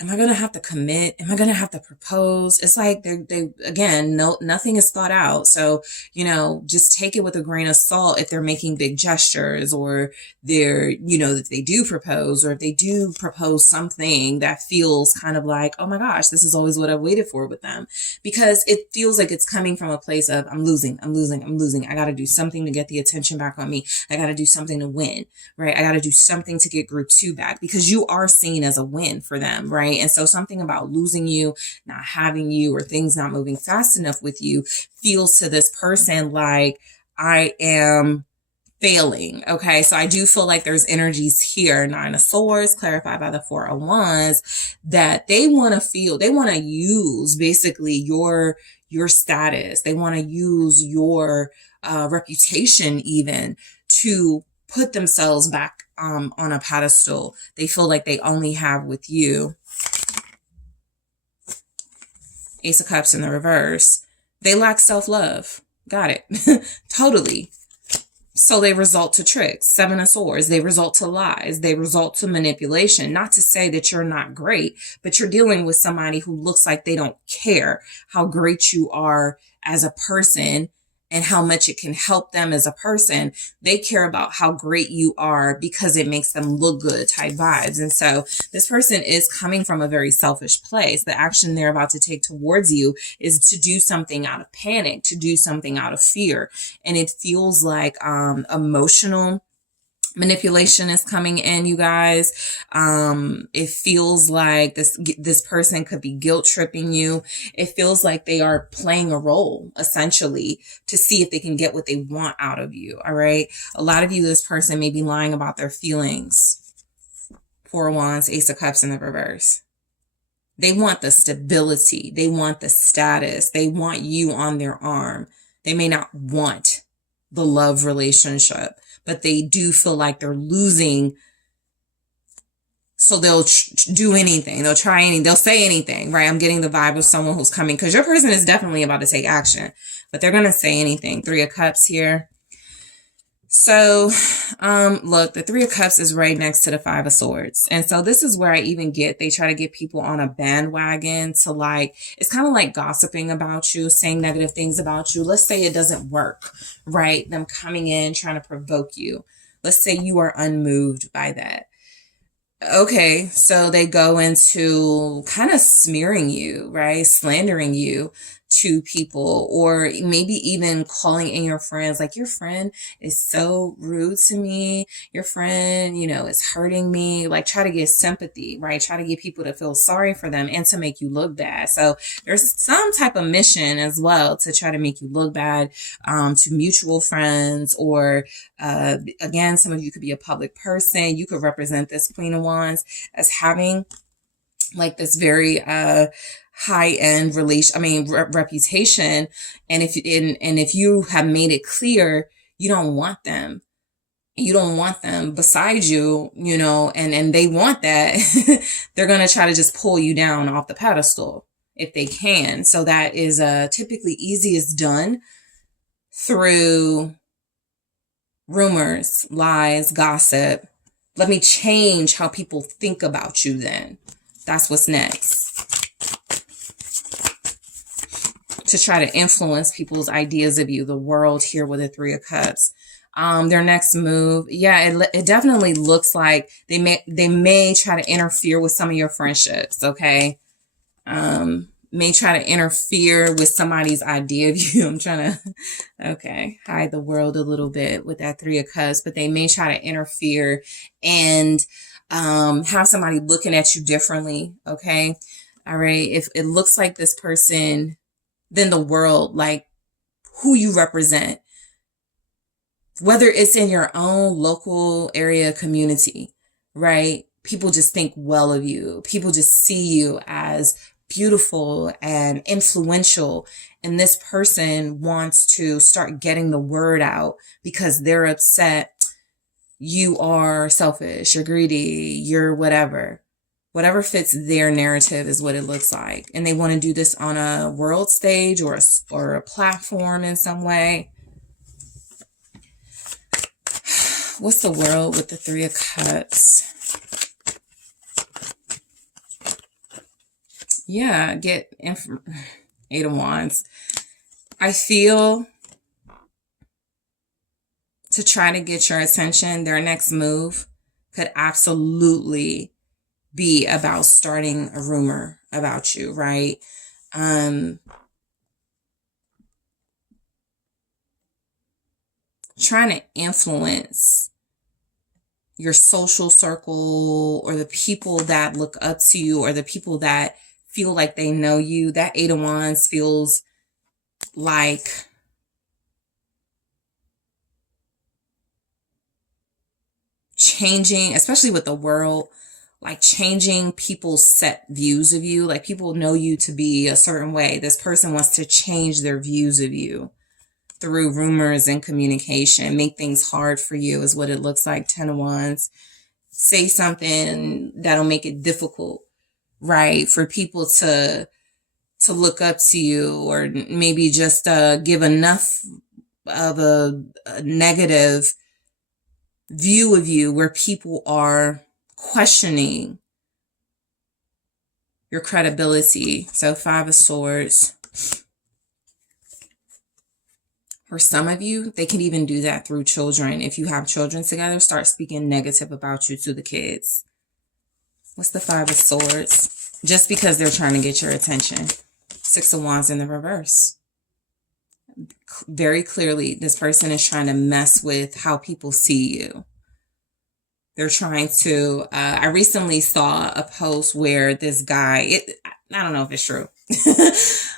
am I going to have to commit? Am I going to have to propose? It's like they again, nothing is thought out. So, you know, just take it with a grain of salt if they're making big gestures, or they're, you know, if they do propose, or if they do propose something that feels kind of like, oh my gosh, this is always what I've waited for with them, because it feels like it's coming from a place of I'm losing. I got to do something to get the attention back on me. I got to do something to win, right? I got to do something to get group 2 back, because you are seen as a win for them, right? And so something about losing you, not having you, or things not moving fast enough with you feels to this person like I am failing. Okay. So I do feel like there's energies here, Nine of Swords, clarified by the Four of Wands, that they want to use basically your status. They want to use your reputation even to put themselves back on a pedestal. They feel like they only have with you. Ace of Cups in the reverse. They lack self-love. Got it. Totally. So they result to tricks. Seven of Swords. They result to lies. They result to manipulation. Not to say that you're not great, but you're dealing with somebody who looks like they don't care how great you are as a person and how much it can help them as a person. They care about how great you are because it makes them look good type vibes. And so this person is coming from a very selfish place. The action they're about to take towards you is to do something out of panic, to do something out of fear. And it feels like emotional manipulation is coming in, you guys. It feels like this person could be guilt tripping you. It feels like they are playing a role, essentially, to see if they can get what they want out of you. All right. A lot of you, this person may be lying about their feelings. Four of Wands, Ace of Cups in the reverse. They want the stability. They want the status. They want you on their arm. They may not want the love relationship, but they do feel like they're losing. So they'll do anything. They'll try anything. They'll say anything, right? I'm getting the vibe of someone who's coming, because your person is definitely about to take action, but they're going to say anything. Three of Cups here. So, look, the Three of Cups is right next to the Five of Swords. And so this is where I even get, they try to get people on a bandwagon to like, it's kind of like gossiping about you, saying negative things about you. Let's say it doesn't work, right? Them coming in, trying to provoke you. Let's say you are unmoved by that. Okay, so they go into kind of smearing you, right? Slandering you to people, or maybe even calling in your friends, like, your friend is so rude to me. Your friend, is hurting me. Like, try to get sympathy, right? Try to get people to feel sorry for them and to make you look bad. So there's some type of mission as well to try to make you look bad, to mutual friends, or again, some of you could be a public person. You could represent this Queen of Wands as having like this very high-end reputation. And if you have made it clear you don't want them, beside you, and they want that, they're going to try to just pull you down off the pedestal if they can. So that is typically easiest done through rumors, lies, gossip. Let me change how people think about you then. That's what's next. To try to influence people's ideas of you, the world here with the Three of Cups. Their next move, it definitely looks like they may try to interfere with some of your friendships, okay? May try to interfere with somebody's idea of you. I'm trying to, hide the world a little bit with that Three of Cups, but they may try to interfere and have somebody looking at you differently, okay? All right, if it looks like this person, then the world, like who you represent, whether it's in your own local area community, right? People just think well of you. People just see you as beautiful and influential. And this person wants to start getting the word out because they're upset. You are selfish, you're greedy, you're whatever. Whatever fits their narrative is what it looks like. And they want to do this on a world stage or a platform in some way. What's the world with the Three of Cups? Yeah, Eight of Wands. I feel to try to get your attention, their next move could absolutely be about starting a rumor about you, right? Trying to influence your social circle or the people that look up to you or the people that feel like they know you. That Eight of Wands feels like changing, especially with the world, like changing people's set views of you. Like people know you to be a certain way. This person wants to change their views of you through rumors and communication, make things hard for you is what it looks like. 10 of Wands. Say something that'll make it difficult, right? For people to look up to you, or maybe just give enough a negative view of you where people are questioning your credibility. So 5 of Swords. For some of you, they can even do that through children. If you have children together, start speaking negative about you to the kids. What's the 5 of Swords? Just because they're trying to get your attention. 6 of Wands in the reverse. Very clearly, this person is trying to mess with how people see you. They're trying to, I recently saw a post where this guy, I don't know if it's true,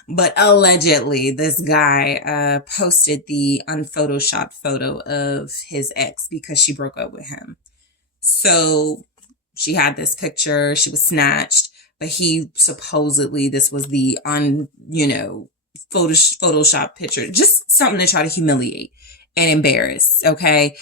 but allegedly this guy posted the unphotoshopped photo of his ex because she broke up with him. So she had this picture, she was snatched, but he supposedly, this was the Photoshop picture, just something to try to humiliate and embarrass. Okay.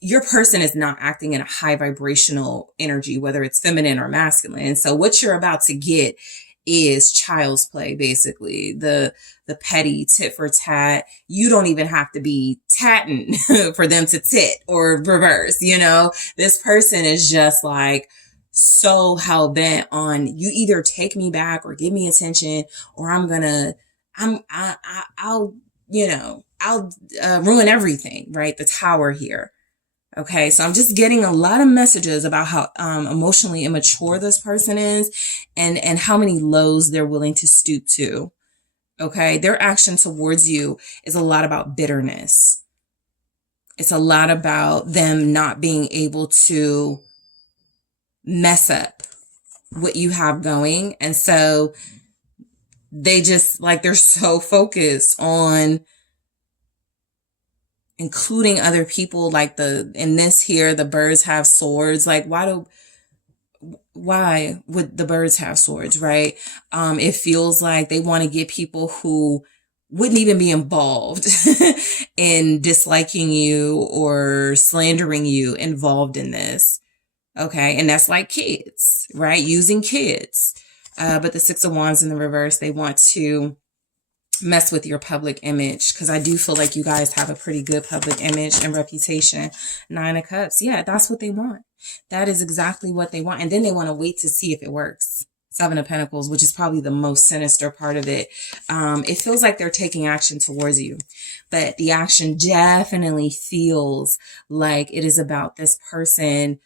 Your person is not acting in a high vibrational energy, whether it's feminine or masculine. So what you're about to get is child's play, basically. The petty tit for tat. You don't even have to be tatting for them to tit or reverse, you know? This person is just like so hell bent on, you either take me back or give me attention, or I'll ruin everything, right? The Tower here. Okay, so I'm just getting a lot of messages about how emotionally immature this person is and how many lows they're willing to stoop to. Okay, their action towards you is a lot about bitterness. It's a lot about them not being able to mess up what you have going. And so they just, like, they're so focused on including other people, like in this here, the birds have swords. Like, why would the birds have swords, right? It feels like they want to get people who wouldn't even be involved in disliking you or slandering you involved in this. Okay. And that's like kids, right? Using kids. But the 6 of Wands in the reverse, they want to mess with your public image, because I do feel like you guys have a pretty good public image and reputation. 9 of Cups. Yeah, that's what they want. That is exactly what they want. And then they want to wait to see if it works. 7 of Pentacles, which is probably the most sinister part of it. It feels like they're taking action towards you, but the action definitely feels like it is about this person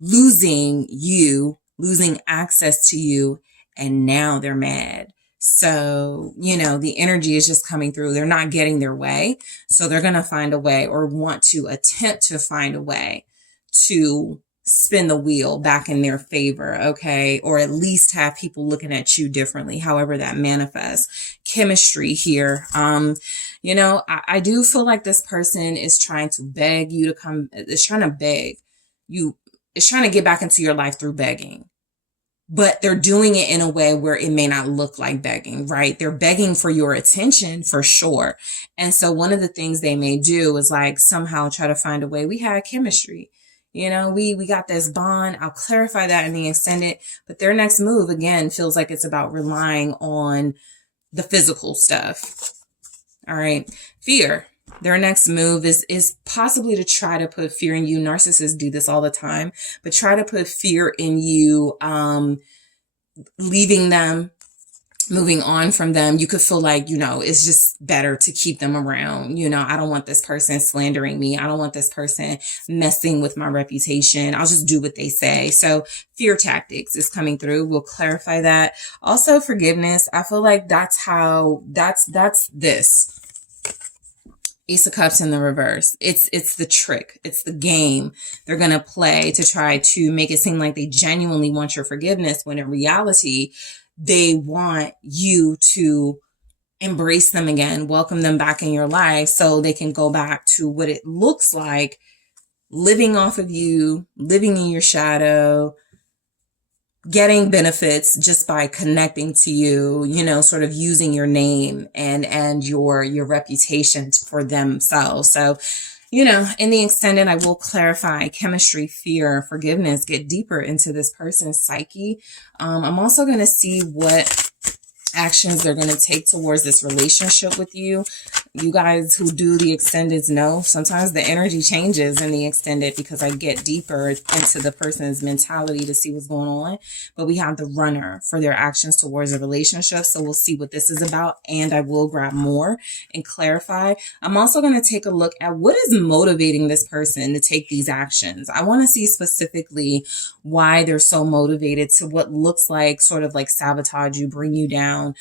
losing you, losing access to you, and now they're mad. So, the energy is just coming through. They're not getting their way. So they're going to find a way, or want to attempt to find a way to spin the wheel back in their favor. Okay. Or at least have people looking at you differently, however that manifests. Chemistry here. I do feel like this person is trying to beg you to come. It's trying to beg you. It's trying to get back into your life through begging. But they're doing it in a way where it may not look like begging, right? They're begging for your attention for sure. And so one of the things they may do is like somehow try to find a way. We had chemistry, we got this bond. I'll clarify that in the extended, but their next move again feels like it's about relying on the physical stuff. All right. Fear. Their next move is possibly to try to put fear in you. Narcissists do this all the time, but try to put fear in you, leaving them, moving on from them. You could feel like, it's just better to keep them around. I don't want this person slandering me. I don't want this person messing with my reputation. I'll just do what they say. So fear tactics is coming through. We'll clarify that. Also forgiveness. I feel like that's this. Ace of Cups in the reverse. It's the trick. It's the game they're going to play to try to make it seem like they genuinely want your forgiveness, when in reality, they want you to embrace them again, welcome them back in your life so they can go back to what it looks like living off of you, living in your shadow, getting benefits just by connecting to you, sort of using your name and your reputation for themselves. So, in the extended, I will clarify chemistry, fear, forgiveness, get deeper into this person's psyche. I'm also going to see what actions they're going to take towards this relationship with you. you guys who do the extendeds know sometimes the energy changes in the extended because I get deeper into the person's mentality to see what's going on. But we have the runner for their actions towards a relationship. So we'll see what this is about. And I will grab more and clarify. I'm also going to take a look at what is motivating this person to take these actions. I want to see specifically why they're so motivated to what looks like sort of like sabotage you, bring you down,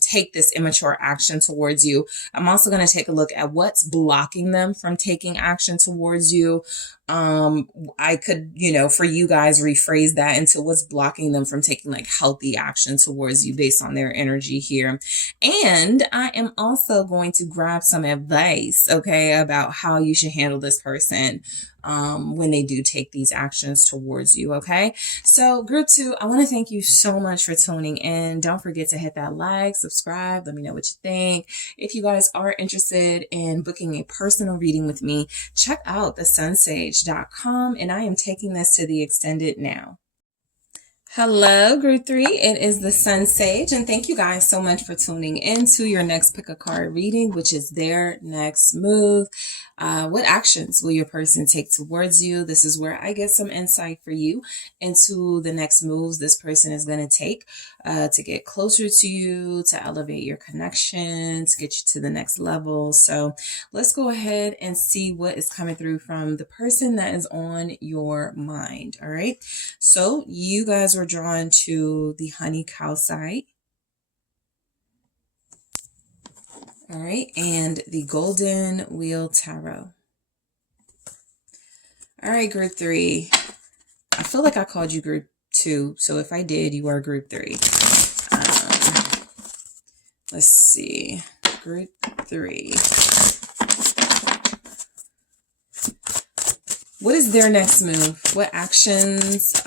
take this immature action towards you. I'm also going to take a look at what's blocking them from taking action towards you. I could, for you guys, rephrase that into what's blocking them from taking like healthy action towards you based on their energy here. And I am also going to grab some advice, okay, about how you should handle this person when they do take these actions towards you. Okay. So group 2, I want to thank you so much for tuning in. Don't forget to hit that like, subscribe. Let me know what you think. If you guys are interested in booking a personal reading with me, check out TheSunSage.com, and I am taking this to the extended now. Hello, group 3. It is the Sun Sage, and thank you guys so much for tuning in to your next pick a card reading, which is their next move. What actions will your person take towards you? This is where I get some insight for you into the next moves this person is going to take to get closer to you, to elevate your connection, to get you to the next level. So let's go ahead and see what is coming through from the person that is on your mind. All right. So you guys were drawn to the honey cow side. All right, and the Golden Wheel Tarot. All right, group 3. I feel like I called you group 2, so if I did, you are group 3. Let's see, group 3. What is their next move? What actions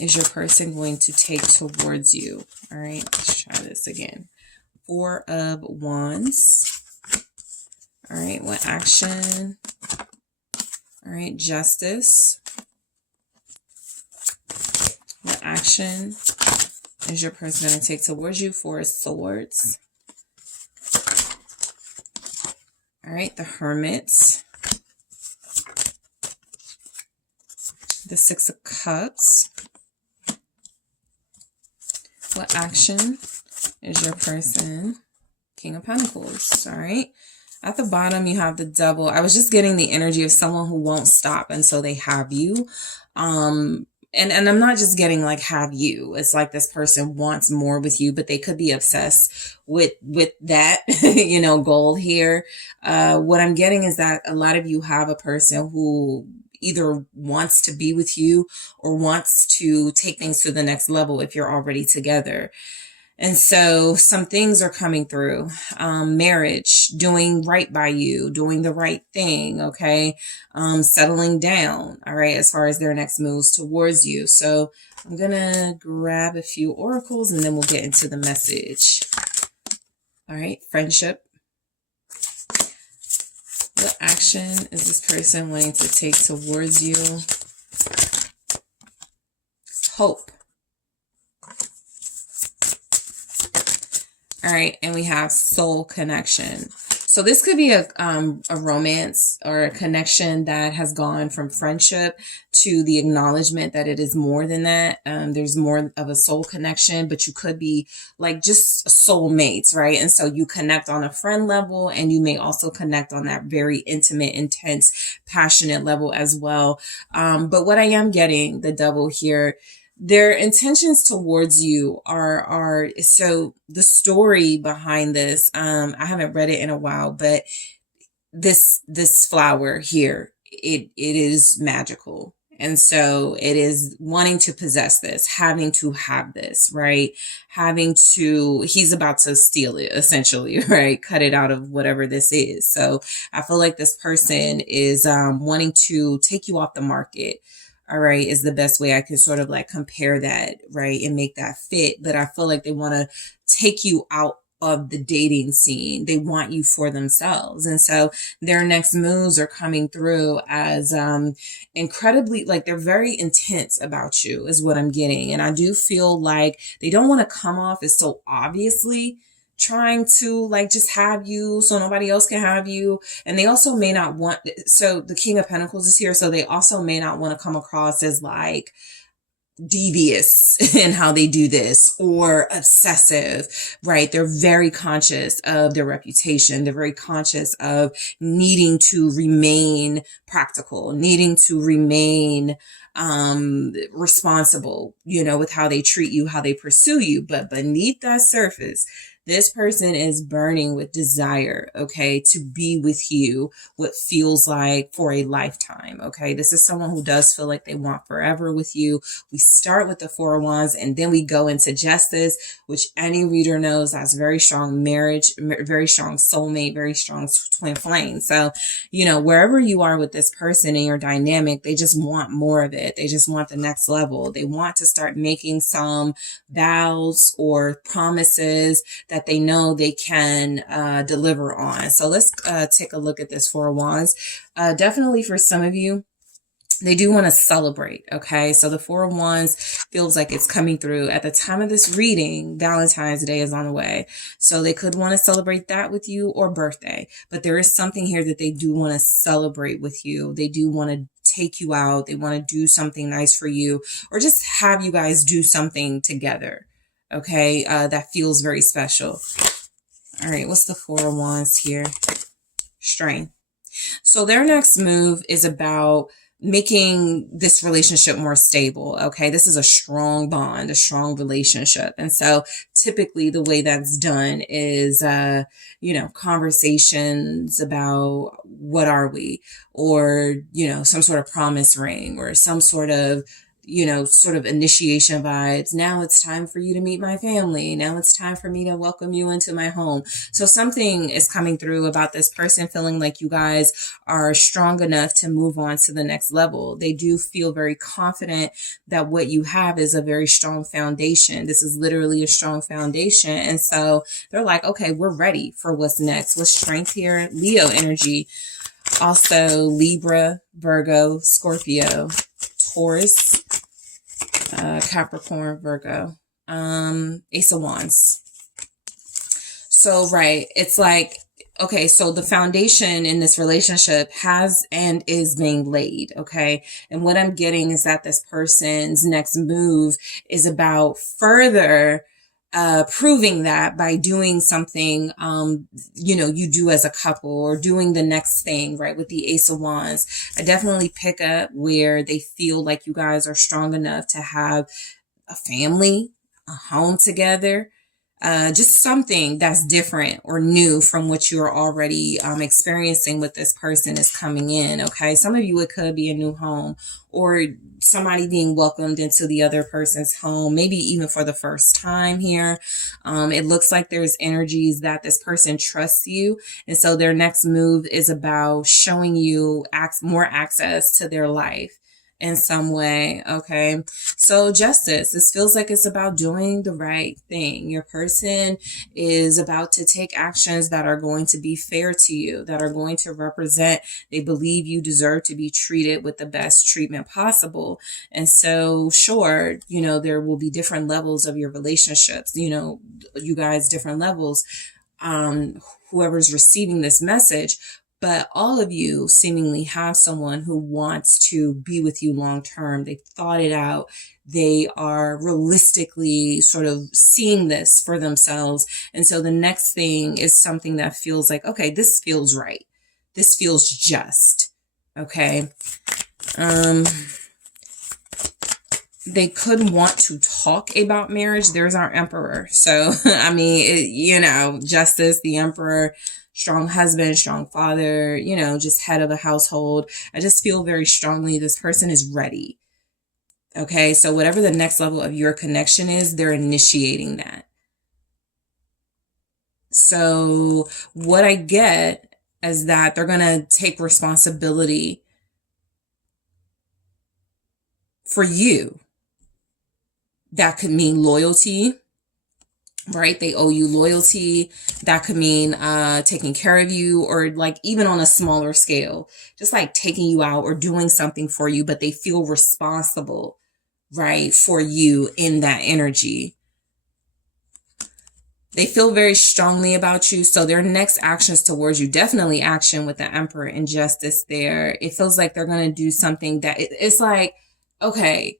is your person going to take towards you? All right, let's try this again. 4 of Wands. All right, what action? All right, Justice. What action is your person going to take towards you? 4 of Swords. All right, the Hermit. The 6 of Cups. What action is your person? King of Pentacles. All right. At the bottom, you have the Devil. I was just getting the energy of someone who won't stop until they have you. And I'm not just getting like have you. It's like this person wants more with you, but they could be obsessed with that, goal here. What I'm getting is that a lot of you have a person who either wants to be with you or wants to take things to the next level if you're already together. And so some things are coming through, marriage, doing right by you, doing the right thing. Okay. Settling down. All right. As far as their next moves towards you. So I'm going to grab a few oracles and then we'll get into the message. All right. Friendship. What action is this person wanting to take towards you? Hope. All right, and we have soul connection. So this could be a romance or a connection that has gone from friendship to the acknowledgement that it is more than that. There's more of a soul connection, but you could be like just soulmates, right? And so you connect on a friend level, and you may also connect on that very intimate, intense, passionate level as well. But what I am getting, the Devil here, their intentions towards you are so the story behind this, I haven't read it in a while, but this flower here, it is magical. And so it is wanting to possess this, having to have this, right? He's about to steal it essentially, right? Cut it out of whatever this is. So I feel like this person is wanting to take you off the market. All right, is the best way I can sort of like compare that, right, and make that fit. But I feel like they want to take you out of the dating scene. They want you for themselves. And so their next moves are coming through as incredibly, like they're very intense about you is what I'm getting. And I do feel like they don't want to come off as so obviously trying to like just have you so nobody else can have you. And they also may not want, so the King of Pentacles is here. So they also may not want to come across as like devious in how they do this or obsessive, right? They're very conscious of their reputation. They're very conscious of needing to remain practical, needing to remain responsible, you know, with how they treat you, how they pursue you. But beneath that surface, this person is burning with desire, okay, to be with you, what feels like for a lifetime, okay? This is someone who does feel like they want forever with you. We start with the Four of Wands and then we go into Justice, which any reader knows that's very strong marriage, very strong soulmate, very strong twin flame. So, you know, wherever you are with this person in your dynamic, they just want more of it. They just want the next level. They want to start making some vows or promises that they know they can deliver on. So let's take a look at this Four of Wands. Definitely for some of you, they do want to celebrate, okay? So the Four of Wands feels like it's coming through. At the time of this reading, Valentine's Day is on the way. So they could want to celebrate that with you or birthday. But there is something here that they do want to celebrate with you. They do want to take you out. They want to do something nice for you or just have you guys do something together, okay? That feels very special. All right, what's the Four of Wands here? Strength. So their next move is about making this relationship more stable. Okay. This is a strong bond, a strong relationship. And so typically the way that's done is, you know, conversations about what are we, or, you know, some sort of promise ring or some sort of, you know, sort of initiation vibes. Now it's time for you to meet my family. Now it's time for me to welcome you into my home. So something is coming through about this person feeling like you guys are strong enough to move on to the next level. They do feel very confident that what you have is a very strong foundation. This is literally a strong foundation. And so they're like, okay, we're ready for what's next. What's strength here? Leo energy. Also Libra, Virgo, Scorpio, Taurus, Capricorn, Virgo, Ace of Wands. So, right, it's like, okay, so the foundation in this relationship has and is being laid, okay? And what I'm getting is that this person's next move is about further proving that by doing something, you know, you do as a couple or doing the next thing, right? With the Ace of Wands, I definitely pick up where they feel like you guys are strong enough to have a family, a home together, just something that's different or new from what you're already experiencing with this person is coming in, okay? Some of you, it could be a new home or somebody being welcomed into the other person's home, maybe even for the first time here. It looks like there's energies that this person trusts you. And so their next move is about showing you more access to their life in some way, okay? So Justice, this feels like it's about doing the right thing. Your person is about to take actions that are going to be fair to you, that are going to represent, they believe you deserve to be treated with the best treatment possible. And so, sure, you know, there will be different levels of your relationships, you know, you guys, different levels, whoever's receiving this message. But all of you seemingly have someone who wants to be with you long term. They thought it out. They are realistically sort of seeing this for themselves. And so the next thing is something that feels like, okay, this feels right. This feels just. Okay. They could want to talk about marriage. There's our Emperor. So, I mean, you know, Justice, the Emperor, strong husband, strong father, you know, just head of a household. I just feel very strongly this person is ready. Okay, so whatever the next level of your connection is, they're initiating that. So what I get is that they're going to take responsibility for you. That could mean loyalty. Right? They owe you loyalty. That could mean taking care of you, or like even on a smaller scale, just like taking you out or doing something for you, but they feel responsible, right, for you in that energy. They feel very strongly about you. So their next actions towards you, definitely action with the Emperor and Justice there. It feels like they're going to do something that it's like, okay,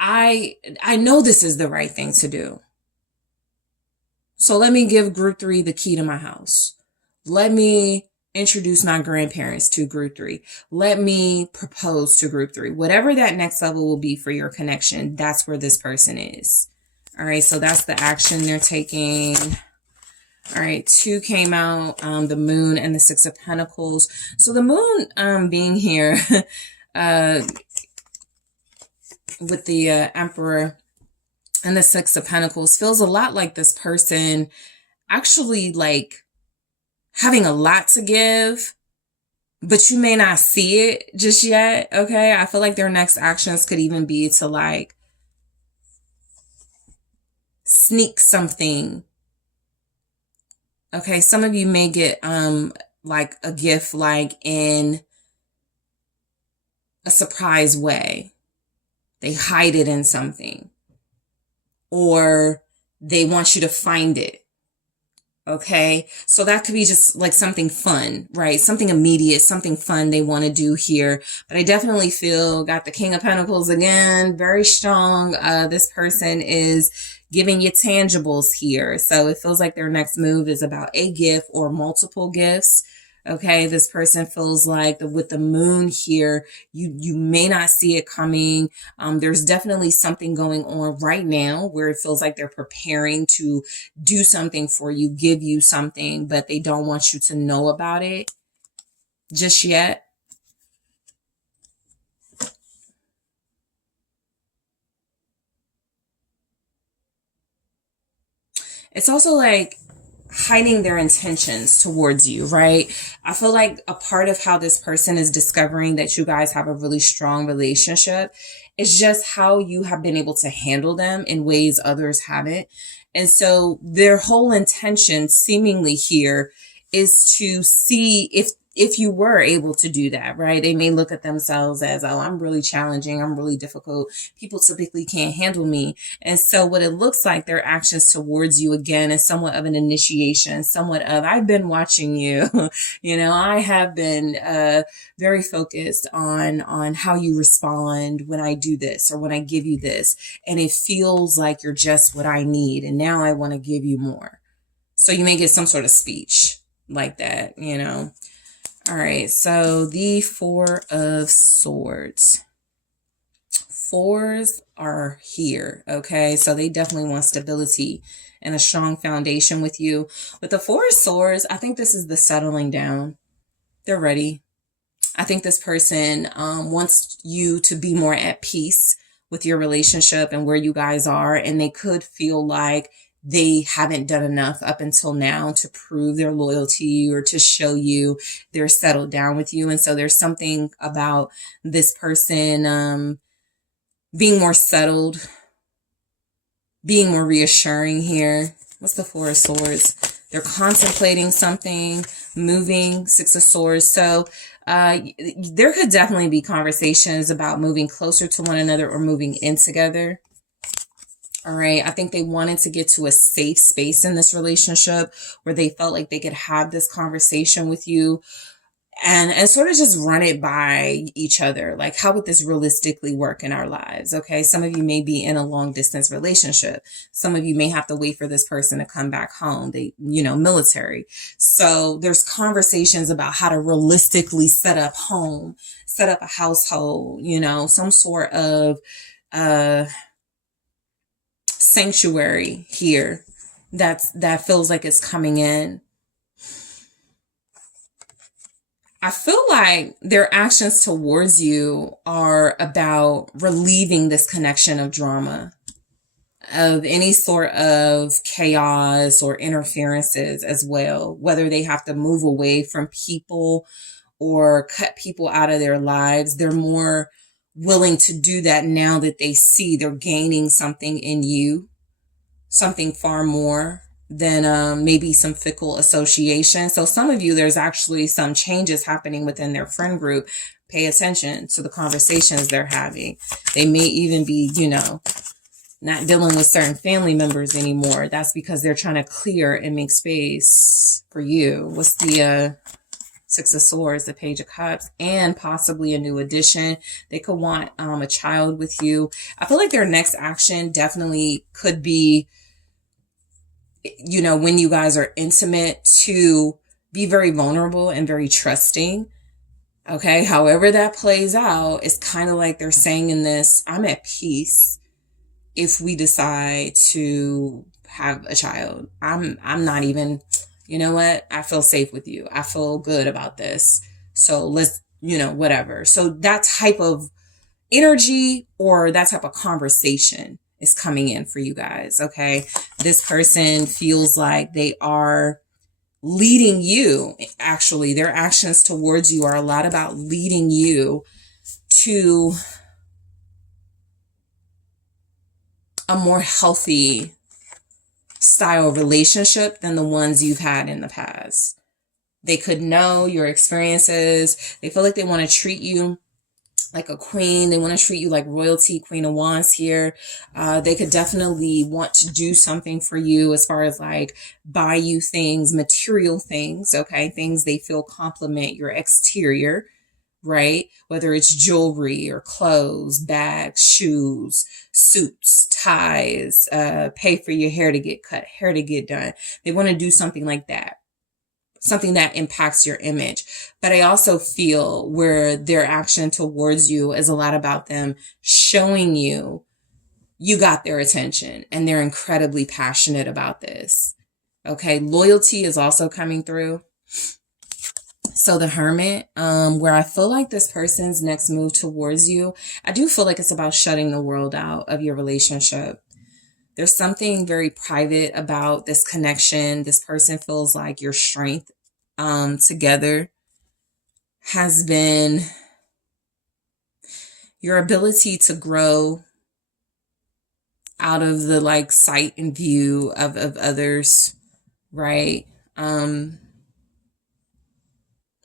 I know this is the right thing to do. So let me give group 3 the key to my house. Let me introduce my grandparents to group 3. Let me propose to group 3. Whatever that next level will be for your connection, that's where this person is. All right, so that's the action they're taking. All right, 2 came out, the Moon and the 6 of Pentacles. So the Moon being here with the Emperor and the 6 of Pentacles feels a lot like this person actually like having a lot to give, but you may not see it just yet, okay? I feel like their next actions could even be to like sneak something. Okay, some of you may get like a gift like in a surprise way. They hide it in something. Or they want you to find it. Okay, so that could be just like something fun, right? Something immediate, something fun they want to do here. But I definitely feel, got the King of Pentacles again, very strong. This person is giving you tangibles here. So it feels like their next move is about a gift or multiple gifts. Okay, this person feels like with the Moon here, you may not see it coming. There's definitely something going on right now where it feels like they're preparing to do something for you, give you something, but they don't want you to know about it just yet. It's also like hiding their intentions towards you, right? I feel like a part of how this person is discovering that you guys have a really strong relationship is just how you have been able to handle them in ways others haven't. And so their whole intention seemingly here is to see if you were able to do that, right? They may look at themselves as, oh, I'm really challenging. I'm really difficult. People typically can't handle me. And so what it looks like their actions towards you again is somewhat of an initiation, somewhat of, I've been watching you. You know, I have been very focused on how you respond when I do this or when I give you this. And it feels like you're just what I need. And now I want to give you more. So you may get some sort of speech like that, you know. All right, so the 4 of Swords. 4s are here, okay? So they definitely want stability and a strong foundation with you. With the 4 of Swords, I think this is the settling down. They're ready. I think this person wants you to be more at peace with your relationship and where you guys are, and they could feel like they haven't done enough up until now to prove their loyalty or to show you they're settled down with you. And so there's something about this person being more settled, being more reassuring here. What's the 4 of Swords? They're contemplating something, moving, 6 of Swords. So there could definitely be conversations about moving closer to one another or moving in together. All right. I think they wanted to get to a safe space in this relationship where they felt like they could have this conversation with you and sort of just run it by each other. Like, how would this realistically work in our lives? Okay. Some of you may be in a long distance relationship. Some of you may have to wait for this person to come back home. They, you know, military. So there's conversations about how to realistically set up home, set up a household, you know, some sort of, sanctuary here that feels like it's coming in. I feel like their actions towards you are about relieving this connection of drama, of any sort of chaos or interferences as well, whether they have to move away from people or cut people out of their lives. They're more willing to do that now that they see they're gaining something in you, something far more than maybe some fickle association. So some of you, there's actually some changes happening within their friend group. Pay attention to the conversations they're having. They may even be, you know, not dealing with certain family members anymore. That's because they're trying to clear and make space for you. What's the Six of Swords, the Page of Cups, and possibly a new addition. They could want a child with you. I feel like their next action definitely could be, you know, when you guys are intimate, to be very vulnerable and very trusting. Okay, however that plays out, it's kind of like they're saying in this, I'm at peace if we decide to have a child. I'm not even, you know what? I feel safe with you. I feel good about this. So let's, you know, whatever. So that type of energy or that type of conversation is coming in for you guys. Okay. This person feels like they are leading you. Actually, their actions towards you are a lot about leading you to a more healthy style relationship than the ones you've had in the past. They could know your experiences. They feel like they want to treat you like a queen. They want to treat you like royalty, Queen of Wands here. They could definitely want to do something for you as far as like buy you things, material things, okay? Things they feel complement your exterior, right? Whether it's jewelry or clothes, bags, shoes, suits, ties, pay for your hair to get cut, hair to get done. They want to do something like that. Something that impacts your image. But I also feel where their action towards you is a lot about them showing you you got their attention and they're incredibly passionate about this. Okay. Loyalty is also coming through. So the Hermit, where I feel like this person's next move towards you, I do feel like it's about shutting the world out of your relationship. There's something very private about this connection. This person feels like your strength together has been your ability to grow out of the like sight and view of others, right?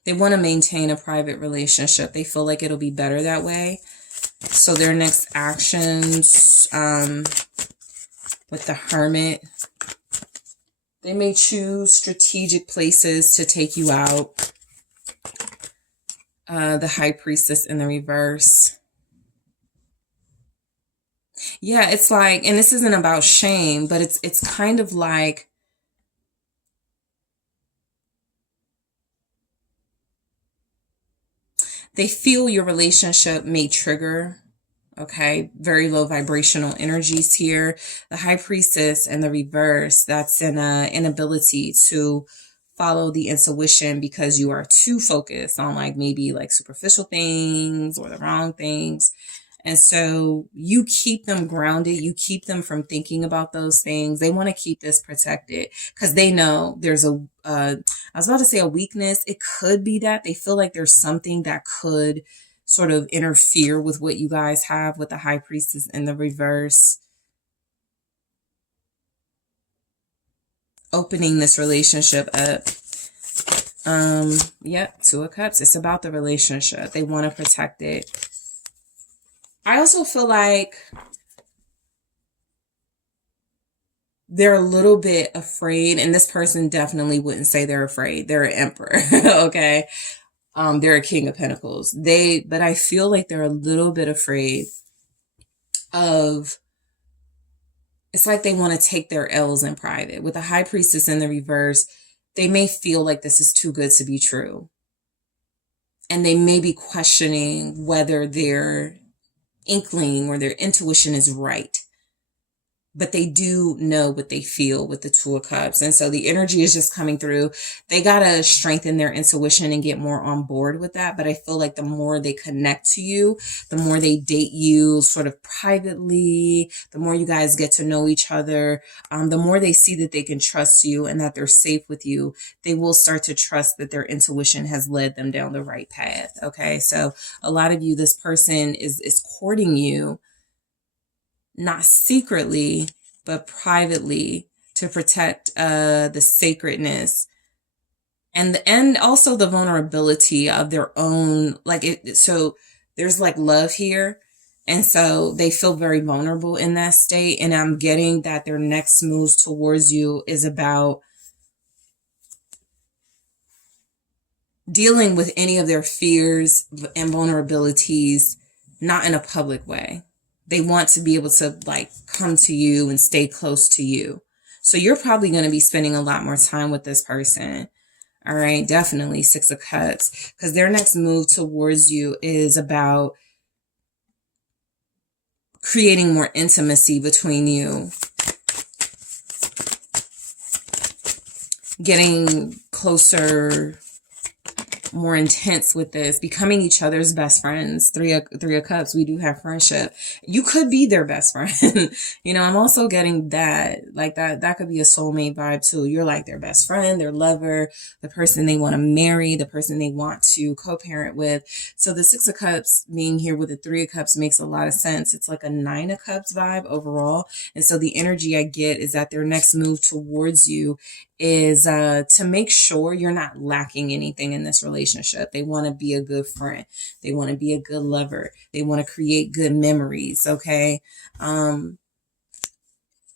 They want to maintain a private relationship. They feel like it'll be better that way. So their next actions, with the Hermit, they may choose strategic places to take you out. The High Priestess in the reverse. Yeah, it's like, and this isn't about shame, but it's kind of like they feel your relationship may trigger. Okay, very low vibrational energies here. The High Priestess and the reverse, that's an inability to follow the intuition because you are too focused on like maybe like superficial things or the wrong things. And so you keep them grounded. You keep them from thinking about those things. They want to keep this protected because they know there's I was about to say a weakness. It could be that they feel like there's something that could sort of interfere with what you guys have with the High Priestess in the reverse. Opening this relationship up. Yep, Two of Cups. It's about the relationship. They want to protect it. I also feel like they're a little bit afraid, and this person definitely wouldn't say they're afraid. They're an emperor, okay? They're a King of Pentacles. But I feel like they're a little bit afraid of, it's like they want to take their L's in private. With the High Priestess in the reverse, they may feel like this is too good to be true. And they may be questioning whether their inkling or their intuition is right. But they do know what they feel with the Two of Cups. And so the energy is just coming through. They got to strengthen their intuition and get more on board with that. But I feel like the more they connect to you, the more they date you sort of privately, the more you guys get to know each other, the more they see that they can trust you and that they're safe with you, they will start to trust that their intuition has led them down the right path. Okay. So a lot of you, this person is courting you, not secretly, but privately, to protect the sacredness and also the vulnerability of their own, like it. So there's like love here, And so they feel very vulnerable in that state. And I'm getting that their next moves towards you is about dealing with any of their fears and vulnerabilities, not in a public way. They want to be able to like come to you and stay close to you. So you're probably going to be spending a lot more time with this person. All right, definitely Six of Cups, because their next move towards you is about creating more intimacy between you, getting closer, more intense with this, becoming each other's best friends. Three of Cups, we do have friendship. You could be their best friend. You know, I'm also getting that, like that could be a soulmate vibe too. You're like their best friend, their lover, the person they want to marry, the person they want to co-parent with. So the Six of Cups being here with the Three of Cups makes a lot of sense. It's like a Nine of Cups vibe overall. And so the energy I get is that their next move towards you is to make sure you're not lacking anything in this relationship. They want to be a good friend. They want to be a good lover. They want to create good memories. Okay.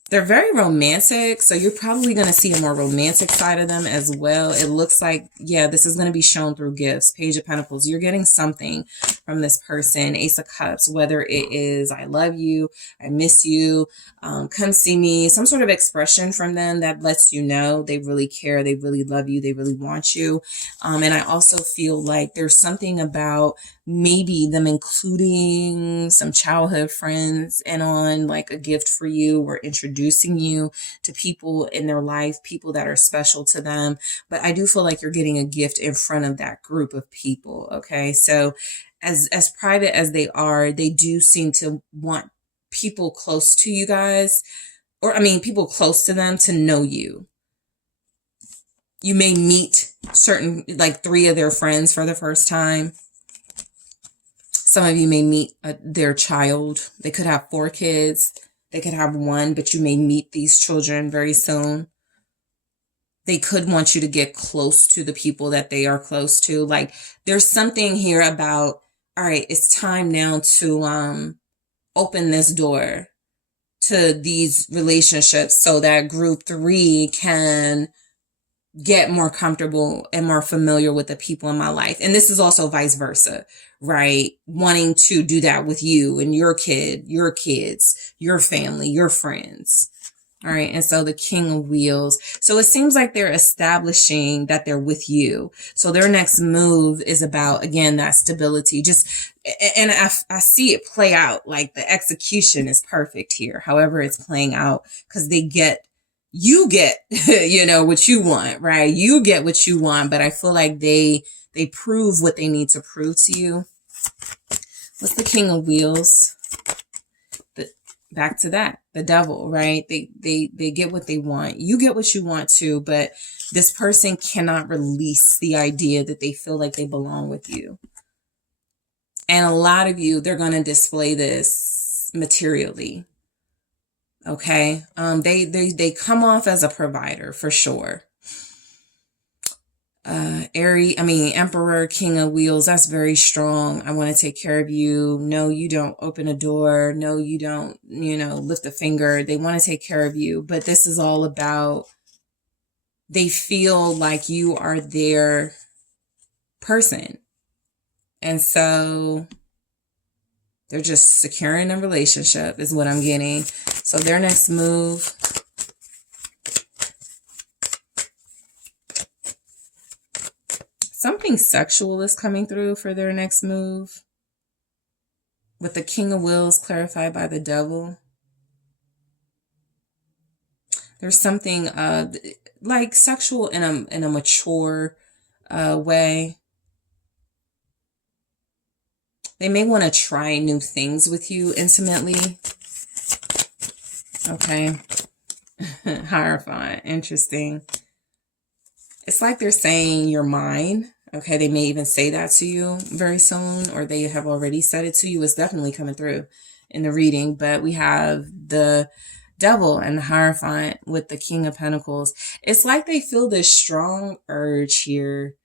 They're very romantic, so you're probably going to see a more romantic side of them as well. It looks like, yeah, this is going to be shown through gifts. Page of Pentacles, you're getting something from this person. Ace of Cups, whether it is, I love you, I miss you, come see me, some sort of expression from them that lets you know they really care, they really love you, they really want you. And I also feel like there's something about maybe them including some childhood friends and on like a gift for you, or introducing you to people in their life, people that are special to them. But I do feel like you're getting a gift in front of that group of people. Okay. So as private as they are, they do seem to want people close to you guys, or I mean, people close to them to know you. You may meet certain, like three of their friends for the first time. Some of you may meet their child. They could have 4 kids. They could have 1, but you may meet these children very soon. They could want you to get close to the people that they are close to. Like there's something here about, all right, it's time now to open this door to these relationships so that group 3 can get more comfortable and more familiar with the people in my life. And this is also vice versa, right? Wanting to do that with you and your kid, your kids, your family, your friends. All right. And so the King of Wheels. So it seems like they're establishing that they're with you. So their next move is about, again, that stability. And I see it play out, like the execution is perfect here. However, it's playing out because you get, you know, what you want, right? You get what you want, but I feel like they prove what they need to prove to you. What's the King of Wheels? Back to that, the Devil, right? They get what they want. You get what you want too, but this person cannot release the idea that they feel like they belong with you. And a lot of you, they're going to display this materially. Okay. They come off as a provider for sure. Emperor, King of Wheels, that's very strong. I want to take care of you. No, you don't open a door. No, you don't, lift a finger. They want to take care of you. But this is all about, they feel like you are their person. And so they're just securing a relationship is what I'm getting. So their next move, something sexual is coming through for their next move. With the King of Wheels clarified by the Devil. There's something like sexual in a mature way. They may want to try new things with you intimately. Okay. Horrifying. Interesting. It's like they're saying you're mine. Okay. They may even say that to you very soon, or they have already said it to you. It's definitely coming through in the reading. But we have the Devil and the Hierophant with the King of Pentacles. It's like they feel this strong urge here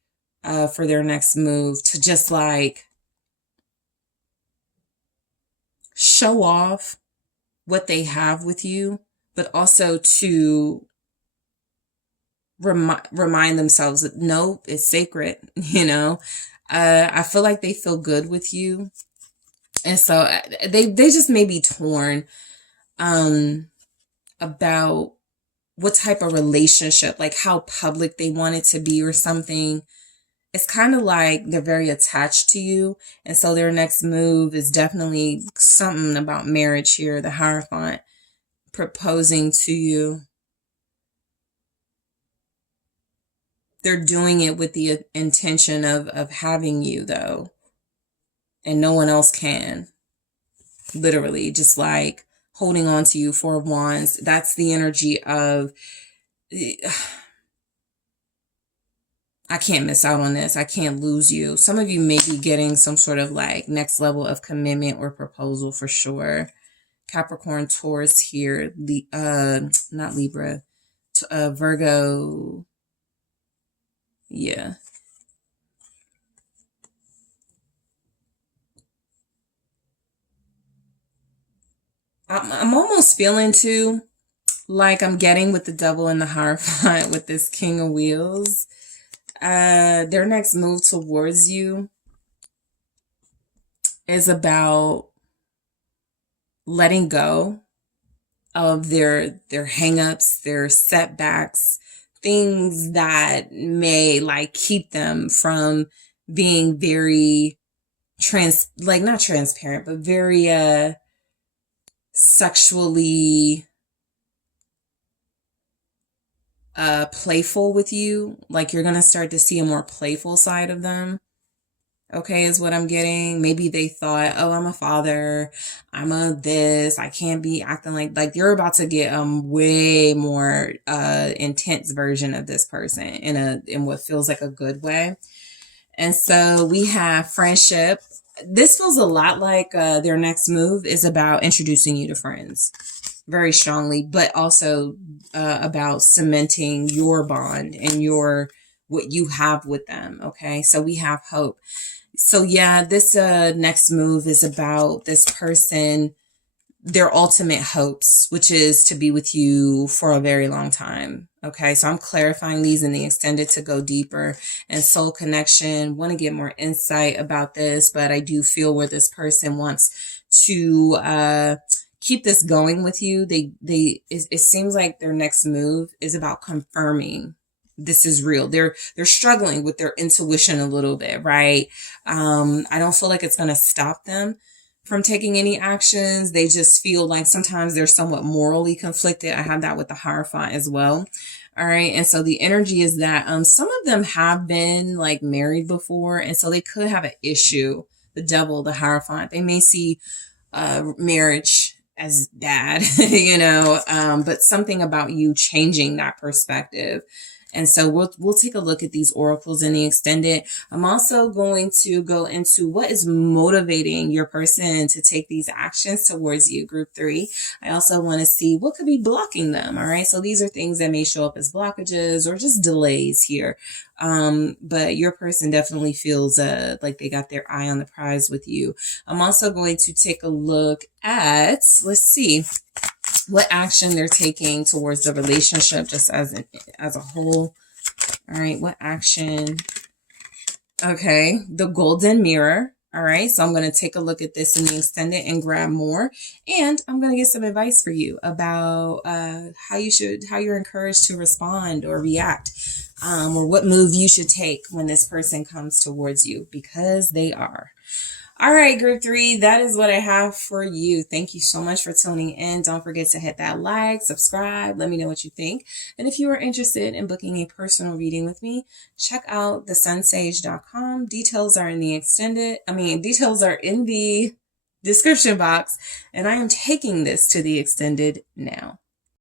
for their next move to just like show off what they have with you, but also to remind themselves that no, it's sacred, you know. I feel like they feel good with you. And so they just may be torn about what type of relationship, like how public they want it to be or something. It's kind of like they're very attached to you. And so their next move is definitely something about marriage here. The Hierophant proposing to you. They're doing it with the intention of having you, though. And no one else can. Literally, just like holding on to you. Four of Wands. That's the energy of, I can't miss out on this. I can't lose you. Some of you may be getting some sort of like next level of commitment or proposal for sure. Capricorn, Taurus here. Not Libra. Virgo. Yeah. I'm almost feeling too like I'm getting with the Devil and the Hierophant with this King of Wheels. Their next move towards you is about letting go of their hangups, their setbacks, things that may like keep them from being very not transparent, but very sexually playful with you. Like you're gonna start to see a more playful side of them. Okay, is what I'm getting. Maybe they thought, oh, I'm a father, I'm a this, I can't be acting like you're about to get way more intense version of this person in what feels like a good way. And so we have friendship. This feels a lot like their next move is about introducing you to friends very strongly, but also about cementing your bond and what you have with them. Okay, so we have hope. So yeah, this next move is about this person, their ultimate hopes, which is to be with you for a very long time. Okay, so I'm clarifying these in the extended to go deeper. And soul connection, want to get more insight about this, but I do feel where this person wants to keep this going with you. It seems like their next move is about confirming this is real. They're struggling with their intuition a little bit, right? I don't feel like it's going to stop them from taking any actions. They just feel like sometimes they're somewhat morally conflicted. I have that with the Hierophant as well. All right. And so the energy is that some of them have been like married before, and so they could have an issue. The Devil, the Hierophant, they may see marriage as bad, you know, but something about you changing that perspective. And so we'll take a look at these oracles in the extended. I'm also going to go into what is motivating your person to take these actions towards you, group 3. I also want to see what could be blocking them. All right. So these are things that may show up as blockages or just delays here. But your person definitely feels like they got their eye on the prize with you. I'm also going to take a look at, let's see, what action they're taking towards the relationship just as a whole. All right, what action? Okay, the Golden Mirror. All right, so I'm going to take a look at this in the extended and grab more. And I'm going to get some advice for you about how you're encouraged to respond or react, or what move you should take when this person comes towards you, because they are. All right, group 3, that is what I have for you. Thank you so much for tuning in. Don't forget to hit that like, subscribe, let me know what you think. And if you are interested in booking a personal reading with me, check out TheSunSage.com. Details are in the description box. And I am taking this to the extended now.